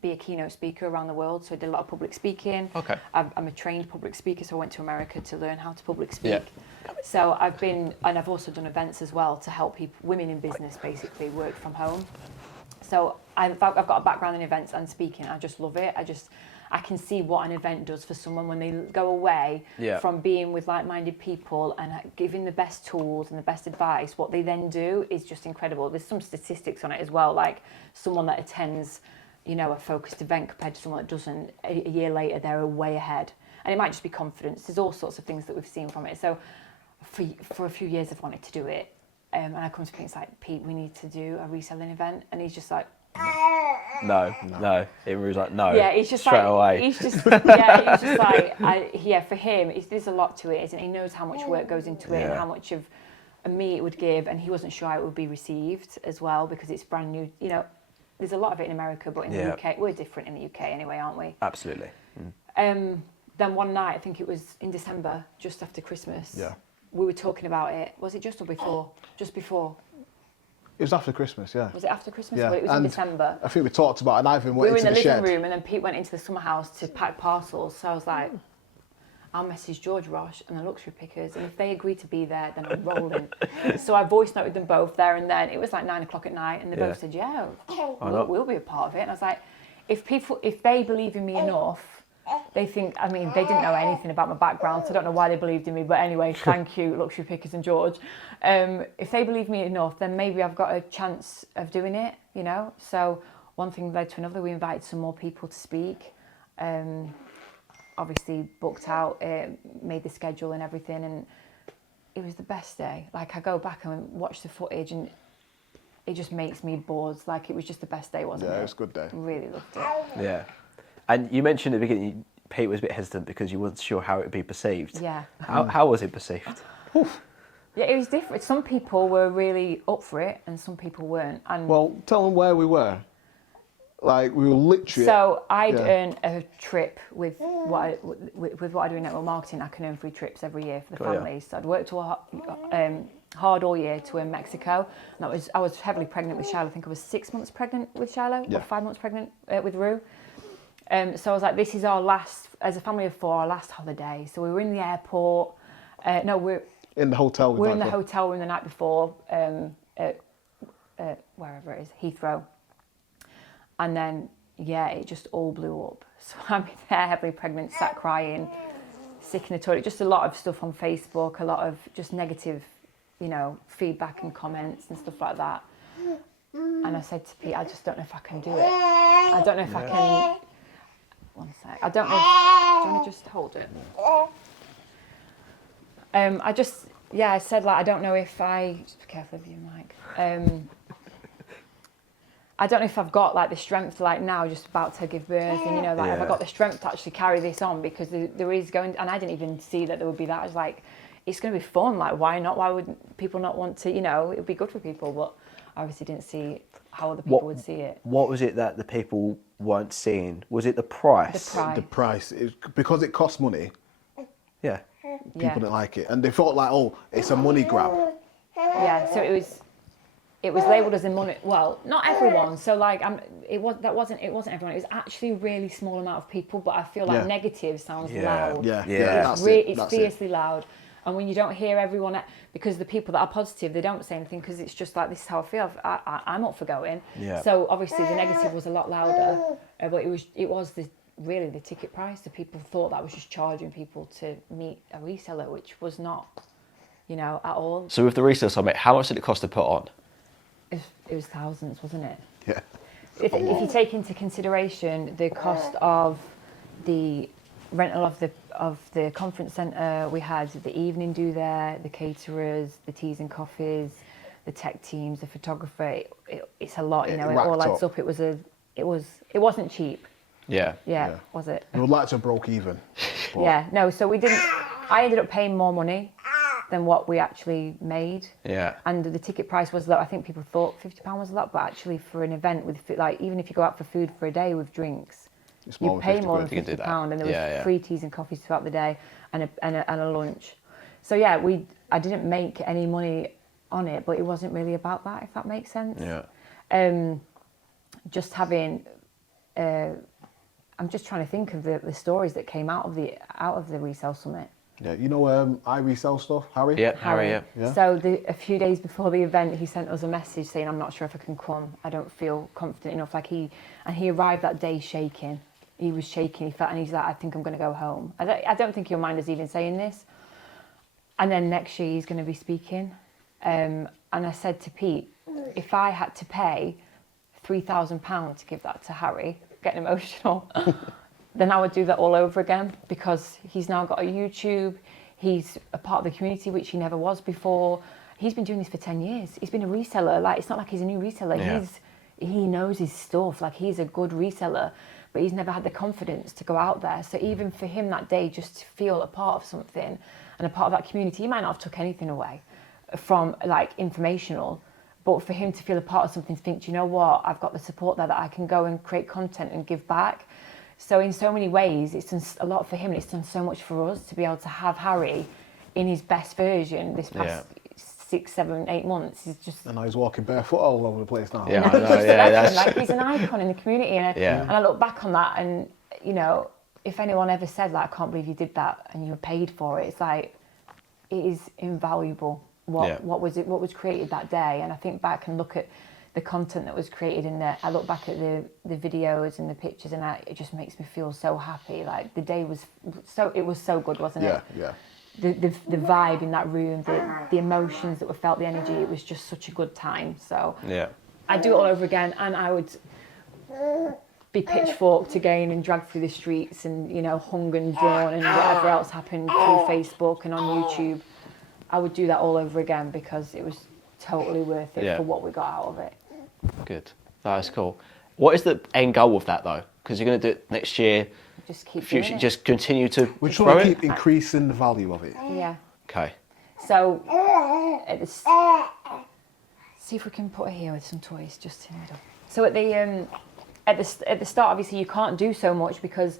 be a keynote speaker around the world. So I did a lot of public speaking. Okay. I'm a trained public speaker, so I went to America to learn how to public speak. Yeah. So I've also done events as well to help women in business basically work from home. So I've got a background in events and speaking. I just love it. I can see what an event does for someone when they go away from being with like-minded people and giving the best tools and the best advice. What they then do is just incredible. There's some statistics on it as well, like someone that attends, a focused event compared to someone that doesn't, a year later, they're way ahead. And it might just be confidence. There's all sorts of things that we've seen from it. So for a few years, I've wanted to do it. And I come to Pete and it's like, Pete, we need to do a reselling event. And he's just like, No. It was like, no. Yeah, he's just straight like, away. he's just like, for him, there's a lot to it, isn't it? He knows how much work goes into it and how much of me it would give. And he wasn't sure how it would be received as well, because it's brand new. There's a lot of it in America, but in the UK, we're different in the UK anyway, aren't we? Absolutely. Then one night, I think it was in December, just after Christmas, we were talking about it. Was it just or before? Just before. It was after Christmas, yeah. Was it after Christmas? Yeah. Well, it was in December. I think we talked about it, and Ivan went into the shed. We were in the living room, and then Pete went into the summer house to pack parcels. So I was like, I'll message George Roche and the Luxury Pickers, and if they agree to be there, then I'm rolling. So I voice noted them both there and then. It was like 9 o'clock at night, and they both said, yeah, we'll be a part of it. And I was like, if they believe in me enough, they think, I mean, they didn't know anything about my background, so I don't know why they believed in me, but anyway, thank you, Luxury Pickers and George. If they believe me enough, then maybe I've got a chance of doing it, you know? So one thing led to another. We invited some more people to speak. Obviously booked out, made the schedule and everything, and it was the best day. Like, I go back and watch the footage and it just makes me bored. Like, it was just the best day, wasn't it? Yeah, it was a good day. Really loved it. Yeah. And you mentioned at the beginning, Pete was a bit hesitant because you weren't sure how it would be perceived. Yeah. How was it perceived? Yeah, it was different. Some people were really up for it and some people weren't. And Well, tell them where we were. Like, we were literally... so I'd earn a trip with what I do in network marketing. I can earn free trips every year for the families. So I'd worked hard all year to earn Mexico. And I was heavily pregnant with Shiloh. I think I was 6 months pregnant with Shiloh, or 5 months pregnant with Rue. So I was like, this is our last, as a family of 4, our last holiday. So we were in the airport. We're in the hotel. We're in the hotel room the night before, wherever it is, Heathrow. And then, it just all blew up. So I'm there, heavily pregnant, sat crying, sick in the toilet. Just a lot of stuff on Facebook, a lot of just negative, feedback and comments and stuff like that. And I said to Pete, I just don't know if I can do it. I don't know if I can... One sec. I don't know if... Do you want to just hold it? I said, like, I don't know if I... Just be careful of your mic. I don't know if I've got, like, the strength, like, now, just about to give birth, and, have I got the strength to actually carry this on, because there is going... And I didn't even see that there would be that. I was like, it's going to be fun. Like, why not? Why would people not want to, it would be good for people, but I obviously didn't see how other people would see it. What was it that the people weren't seeing? Was it the price? The price. Because it costs money. Yeah. People didn't like it. And they thought, like, oh, it's a money grab. Yeah, so it was labelled as a money. Well, not everyone. So like, it wasn't everyone. It was actually a really small amount of people. But I feel like negative sounds loud. Yeah. It's fiercely loud. And when you don't hear everyone, because the people that are positive, they don't say anything because it's just like, this is how I feel. I'm up for going. Yeah. So obviously the negative was a lot louder, but it was the ticket price. The people thought that was just charging people to meet a reseller, which was not, at all. So with the Resell Summit, how much did it cost to put on? It was thousands, wasn't it? Yeah. If you take into consideration the cost of the rental of the conference centre, we had the evening do there, the caterers, the teas and coffees, the tech teams, the photographer. It's a lot, it all adds up. It wasn't cheap. Yeah. Yeah. Was it? We would like to broke even. Yeah. No. So we didn't. I ended up paying more money than what we actually made. Yeah. And the ticket price was low. I think people thought £50 was a lot, but actually for an event with, like, even if you go out for food for a day with drinks, you pay more than £50, and there was free teas and coffees throughout the day, and a lunch. So I didn't make any money on it, but it wasn't really about that, if that makes sense. Yeah. Just having, I'm just trying to think of the stories that came out of the Resell Summit. Yeah, I resell stuff, Harry? Yeah, Harry, yeah. So a few days before the event, he sent us a message saying, I'm not sure if I can come. I don't feel confident enough. And he arrived that day shaking. He was shaking, and he's like, I think I'm going to go home. I don't think he'll mind us even saying this. And then next year he's going to be speaking. And I said to Pete, if I had to pay £3,000 to give that to Harry, getting emotional, then I would do that all over again, because he's now got a YouTube. He's a part of the community, which he never was before. He's been doing this for 10 years. He's been a reseller. Like, it's not like he's a new reseller. Yeah. He knows his stuff. Like, he's a good reseller, but he's never had the confidence to go out there. So even for him that day, just to feel a part of something and a part of that community, he might not have took anything away from, like, informational, but for him to feel a part of something, to think, do you know what, I've got the support there that I can go and create content and give back. So in so many ways, it's done a lot for him, and it's done so much for us to be able to have Harry in his best version this past 6, 7, 8 months. He's just... And now he's walking barefoot all over the place now. Yeah, I know, Like, he's an icon in the community, and I look back on that, and if anyone ever said like, I can't believe you did that and you were paid for it, it's like, it is invaluable what was created that day. And I think back and look at the content that was created in there. I look back at the videos and the pictures, and it just makes me feel so happy. Like the day was so good, wasn't it? Yeah. The vibe in that room, the emotions that were felt, the energy, it was just such a good time. So Yeah. I'd do it all over again, and I would be pitchforked again and dragged through the streets and, you know, hung and drawn and whatever else happened through Facebook and on YouTube. I would do that all over again because it was totally worth it for what we got out of it. Good. That's cool. What is the end goal of that though? Because you're going to do it next year. Just keep Future, doing it. just continue to We're grow trying to it. keep increasing the value of it. Yeah. Okay. So, see if we can put her here with some toys just in the middle. So at the start, obviously, you can't do so much because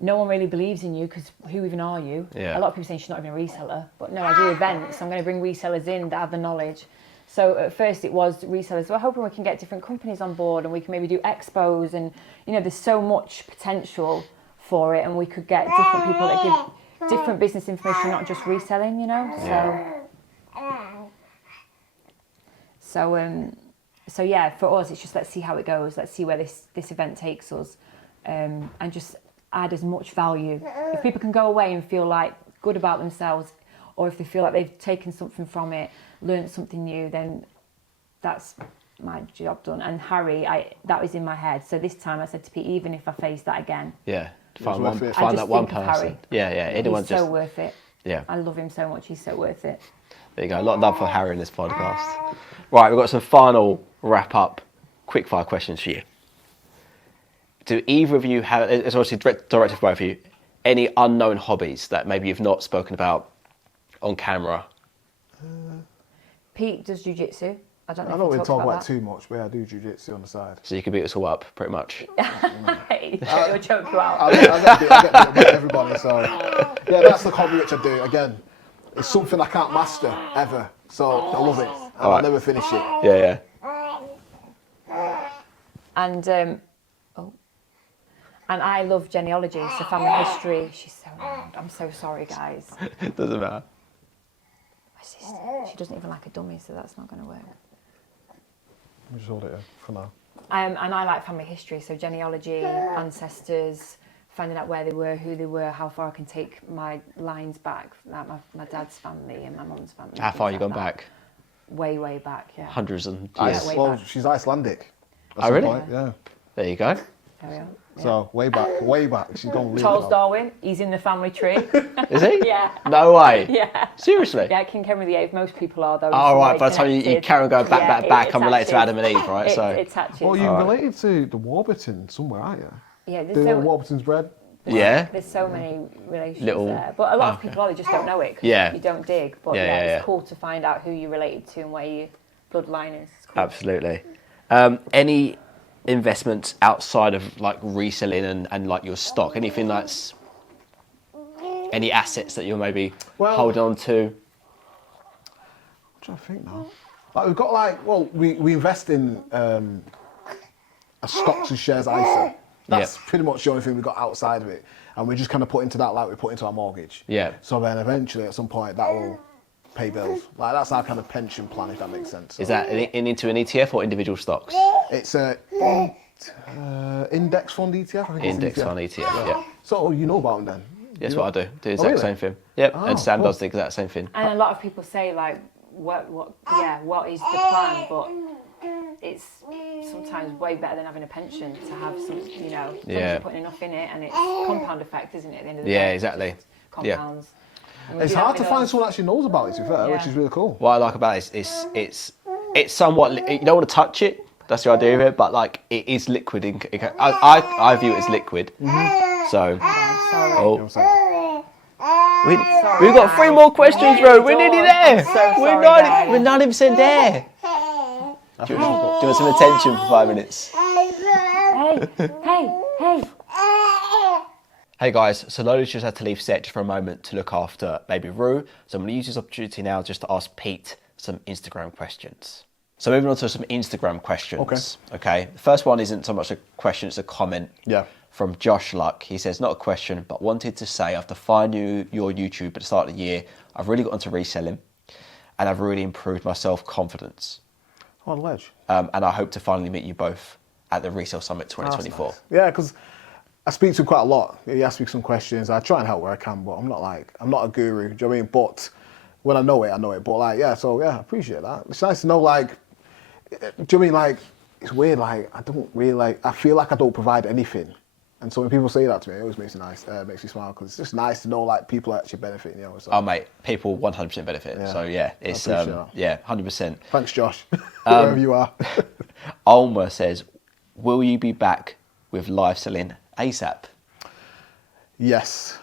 no one really believes in you, because who even are you? Yeah. A lot of people saying she's not even a reseller, but no, I do events. I'm going to bring resellers in that have the knowledge. So at first it was resellers. We're hoping we can get different companies on board and we can maybe do expos, and you know, there's so much potential for it, and we could get different people that give different business information, not just reselling, you know. So yeah, for us it's just let's see how it goes. Let's see where this event takes us, and just add as much value. If people can go away and feel like good about themselves, or if they feel like they've taken something from it, learned something new, then that's my job done. And Harry, that was in my head. So this time I said to Pete, even if I face that again, Find worth it. that one think of person. Harry. Yeah. Anyone he's so worth it. Yeah. I love him so much. He's so worth it. There you go. A lot of love for Harry in this podcast. Right, we've got some final wrap up, quick fire questions for you. Do either of you have? It's obviously directed for both of you. Any unknown hobbies that maybe you've not spoken about on camera? Pete does jiu-jitsu. I don't know. I if don't he really talks talk about that. too much, but yeah, I do jiu-jitsu on the side. So you can beat us all up, pretty much. He'll choke you out. I get beat everybody, so yeah, that's the hobby which I do. Again, it's something I can't master ever, so I love it, and I'll never finish it. Yeah. And and I love genealogy, so family history. She's so loud. I'm so sorry, guys. Doesn't matter. My sister, she doesn't even like a dummy, so that's not going to work. Let me just hold it here for now. And I like family history, so genealogy, ancestors, finding out where they were, who they were, how far I can take my lines back, like my dad's family and my mum's family. How far things you gone like that. back? Way back, yeah. Hundreds and Yeah, way Well, back. she's Icelandic. Oh, really? Yeah. There you go. There we are. Yeah. So way back. She's gone really Charles far. Darwin, he's in the family tree. Is he? Yeah. No way. Yeah. Seriously? Yeah, King Henry VIII, most people are though. Oh, right, It's by the time you connected. carry on going back, I'm related to Adam and Eve, right? It So attaches. Well, you're related to the Warburton somewhere, aren't you? Yeah, Do you know Warburton's bread? yeah. There's so many relations Little- there. But a lot of people just don't know it 'cause Yeah. you don't dig. But Yeah, it's yeah. cool to find out who you're related to and where your bloodline is. It's cool. Absolutely. Any investments outside of like reselling and like your stock? Anything that's any assets that you're maybe holding on to? I'm trying to think now. Like we've got we invest in a stocks and shares ISA. That's pretty much the only thing we've got outside of it, and we just kind of put into that like we put into our mortgage. Yeah. So then eventually at some point that will pay bills. Like that's our kind of pension plan, if that makes sense. Is that into an ETF or individual stocks? It's a index fund ETF. I think Index it's an fund ETF. Yeah. So you know about them then? That's You what I know? do. Do the exact really? same thing. Yep. Oh, And Sam cool. does the exact same thing. And a lot of people say like, what is the plan? But it's sometimes way better than having a pension to have some, you know, as long as Yeah. you're putting enough in it, and it's compound effect, isn't it? At the end of the day, Yeah, exactly. Yeah. compounds. And we It's do that hard to with find us. someone that actually knows about it, to be fair, which Yeah. is really cool. What I like about it is it's somewhat you don't want to touch it. That's the idea of it, but like it is liquid. I view it as liquid. Mm-hmm. So Sorry. You know what I'm saying? we've got 3 more questions, bro. We're nearly there. I'm so sorry, We're guys. 90% there. Do you want some attention for 5 minutes? Hey. Hey guys, so Lola's just had to leave set for a moment to look after baby Rue. So I'm going to use this opportunity now just to ask Pete some Instagram questions. So moving on to some Instagram questions. Okay. The first one isn't so much a question, it's a comment. Yeah. from Josh Luck. He says, not a question, but wanted to say, after finding your YouTube at the start of the year, I've really got into reselling and I've really improved my self-confidence. On ledge. And I hope to finally meet you both at the Resell Summit 2024. Nice. Yeah, because I speak to him quite a lot. He asks me some questions. I try and help where I can, but I'm not a guru. Do you know what I mean? But when I know it, I know it. But I appreciate that. It's nice to know, do you know what I mean? It's weird. I feel like I don't provide anything. And so when people say that to me, it always makes me smile, because it's just nice to know people are actually benefiting. So. Oh mate, people 100% benefit. Yeah. So yeah, it's 100%. Thanks, Josh, wherever you are. Amuah says, will you be back with live selling ASAP? Yes.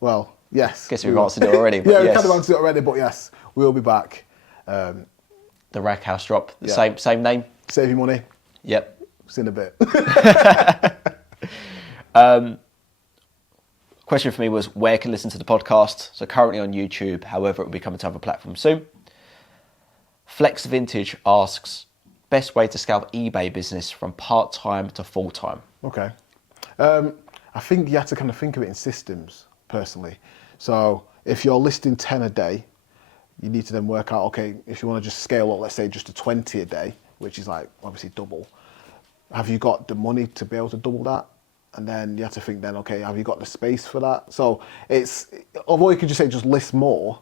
Well, yes. Guess we've answered it already. But yeah, we yes. kind of answered it already, but yes, we'll be back. The Rack House drop, same name. Save your money. Yep. See in a bit. Question for me was, where can I listen to the podcast? So currently on YouTube, however, it will be coming to other platforms soon. Flex Vintage asks, best way to scale eBay business from part-time to full-time? Okay. I think you have to kind of think of it in systems, personally. So if you're listing 10 a day, you need to then work out, okay, if you want to just scale up, let's say just to 20 a day, which is obviously double, have you got the money to be able to double that? And then you have to think then, okay, have you got the space for that? So although you could just say just list more,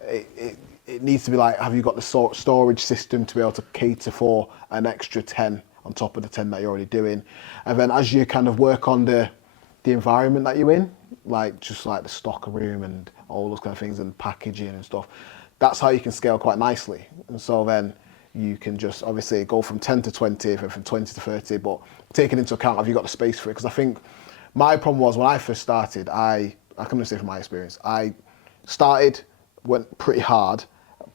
it needs to be have you got the storage system to be able to cater for an extra 10 on top of the 10 that you're already doing? And then as you kind of work on the environment that you're in, the stock room and all those kind of things and packaging and stuff, that's how you can scale quite nicely. And so then you can just obviously go from 10 to 20, and from 20 to 30, but taking into account, have you got the space for it? Because I think my problem was when I first started, I can only say from my experience, I went pretty hard,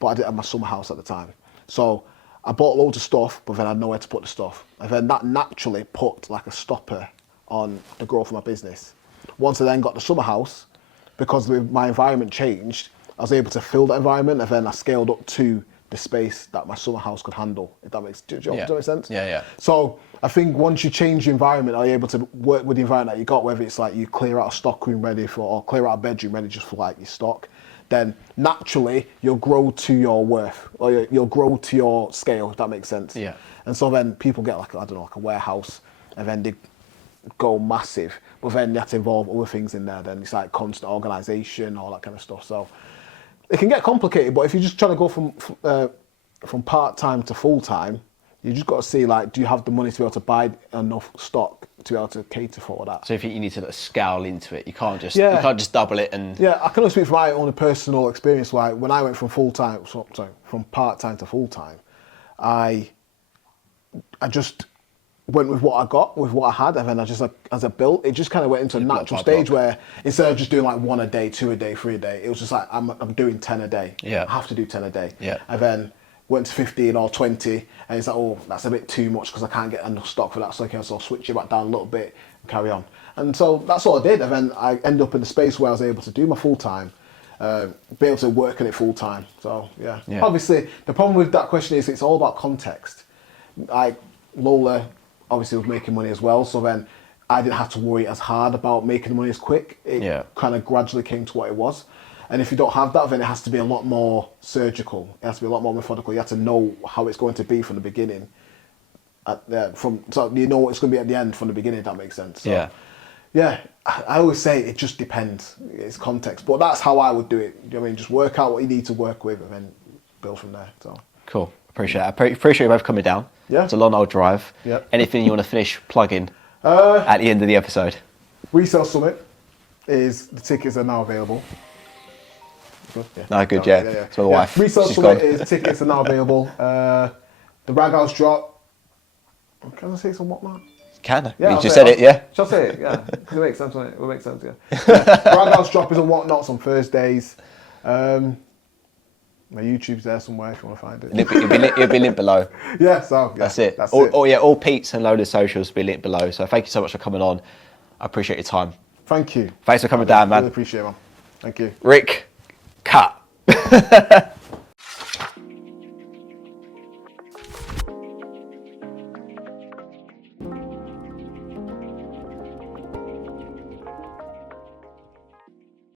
but I didn't have my summer house at the time. So I bought loads of stuff, but then I had nowhere to put the stuff. And then that naturally put a stopper on the growth of my business. Once I then got the summer house, because my environment changed, I was able to fill that environment, and then I scaled up to the space that my summer house could handle, if that makes sense? Yeah. So I think once you change your environment, are you able to work with the environment that you got, whether it's you clear out a stock room ready or clear out a bedroom ready just for your stock, then naturally you'll grow to your worth, or you'll grow to your scale, if that makes sense. Yeah. And so then people get a warehouse, and then they go massive, but then you have to involve other things in there. Then it's constant organisation, all that kind of stuff. So it can get complicated, but if you're just trying to go from part-time to full-time, you just got to see, do you have the money to be able to buy enough stock to be able to cater for that? So if you need to scale into it, you can't just double it and... Yeah, I can only speak from my own personal experience. When I went from from part-time to full-time, I just went with what I got, with what I had, and then I just as I built, it just kind of went into a natural stage where instead of just doing 1 a day, 2 a day, 3 a day, it was just I'm doing 10 a day. Yeah. I have to do 10 a day. Yeah. And then went to 15 or 20, and it's that's a bit too much because I can't get enough stock for that, so I'll switch it back down a little bit and carry on. And so that's what I did, and then I ended up in the space where I was able to do my full-time, be able to work on it full-time. So yeah. Obviously the problem with that question is it's all about context. Lola obviously was making money as well, so then I didn't have to worry as hard about making money as quick. It kind of gradually came to what it was. And if you don't have that, then it has to be a lot more surgical. It has to be a lot more methodical. You have to know how it's going to be from the beginning. So you know what it's going to be at the end from the beginning, if that makes sense. So, yeah, I always say it just depends. It's context. But that's how I would do it. You know what I mean? Just work out what you need to work with and then build from there. So cool. Appreciate it. I appreciate you both coming down. Yeah. It's a long old drive. Yeah. Anything you want to finish plugging at the end of the episode? Resell Summit the tickets are now available. Good? Yeah. No, good, yeah. It's my wife. Resell Summit tickets are now available. The Rag House drop. Can I say some what, man? Can. Yeah, you just said it, yeah? Shall I say it? Yeah. Because it makes sense, doesn't it? It will make sense, yeah. Rag House drop is on Whatnots on Thursdays. My YouTube's there somewhere if you want to find it. It'll be linked below. Yeah, so that's it. All Pete's and Lola's socials will be linked below. So thank you so much for coming on. I appreciate your time. Thank you. Thanks for coming down, man. Really appreciate it, man. Thank you. Rick, cut.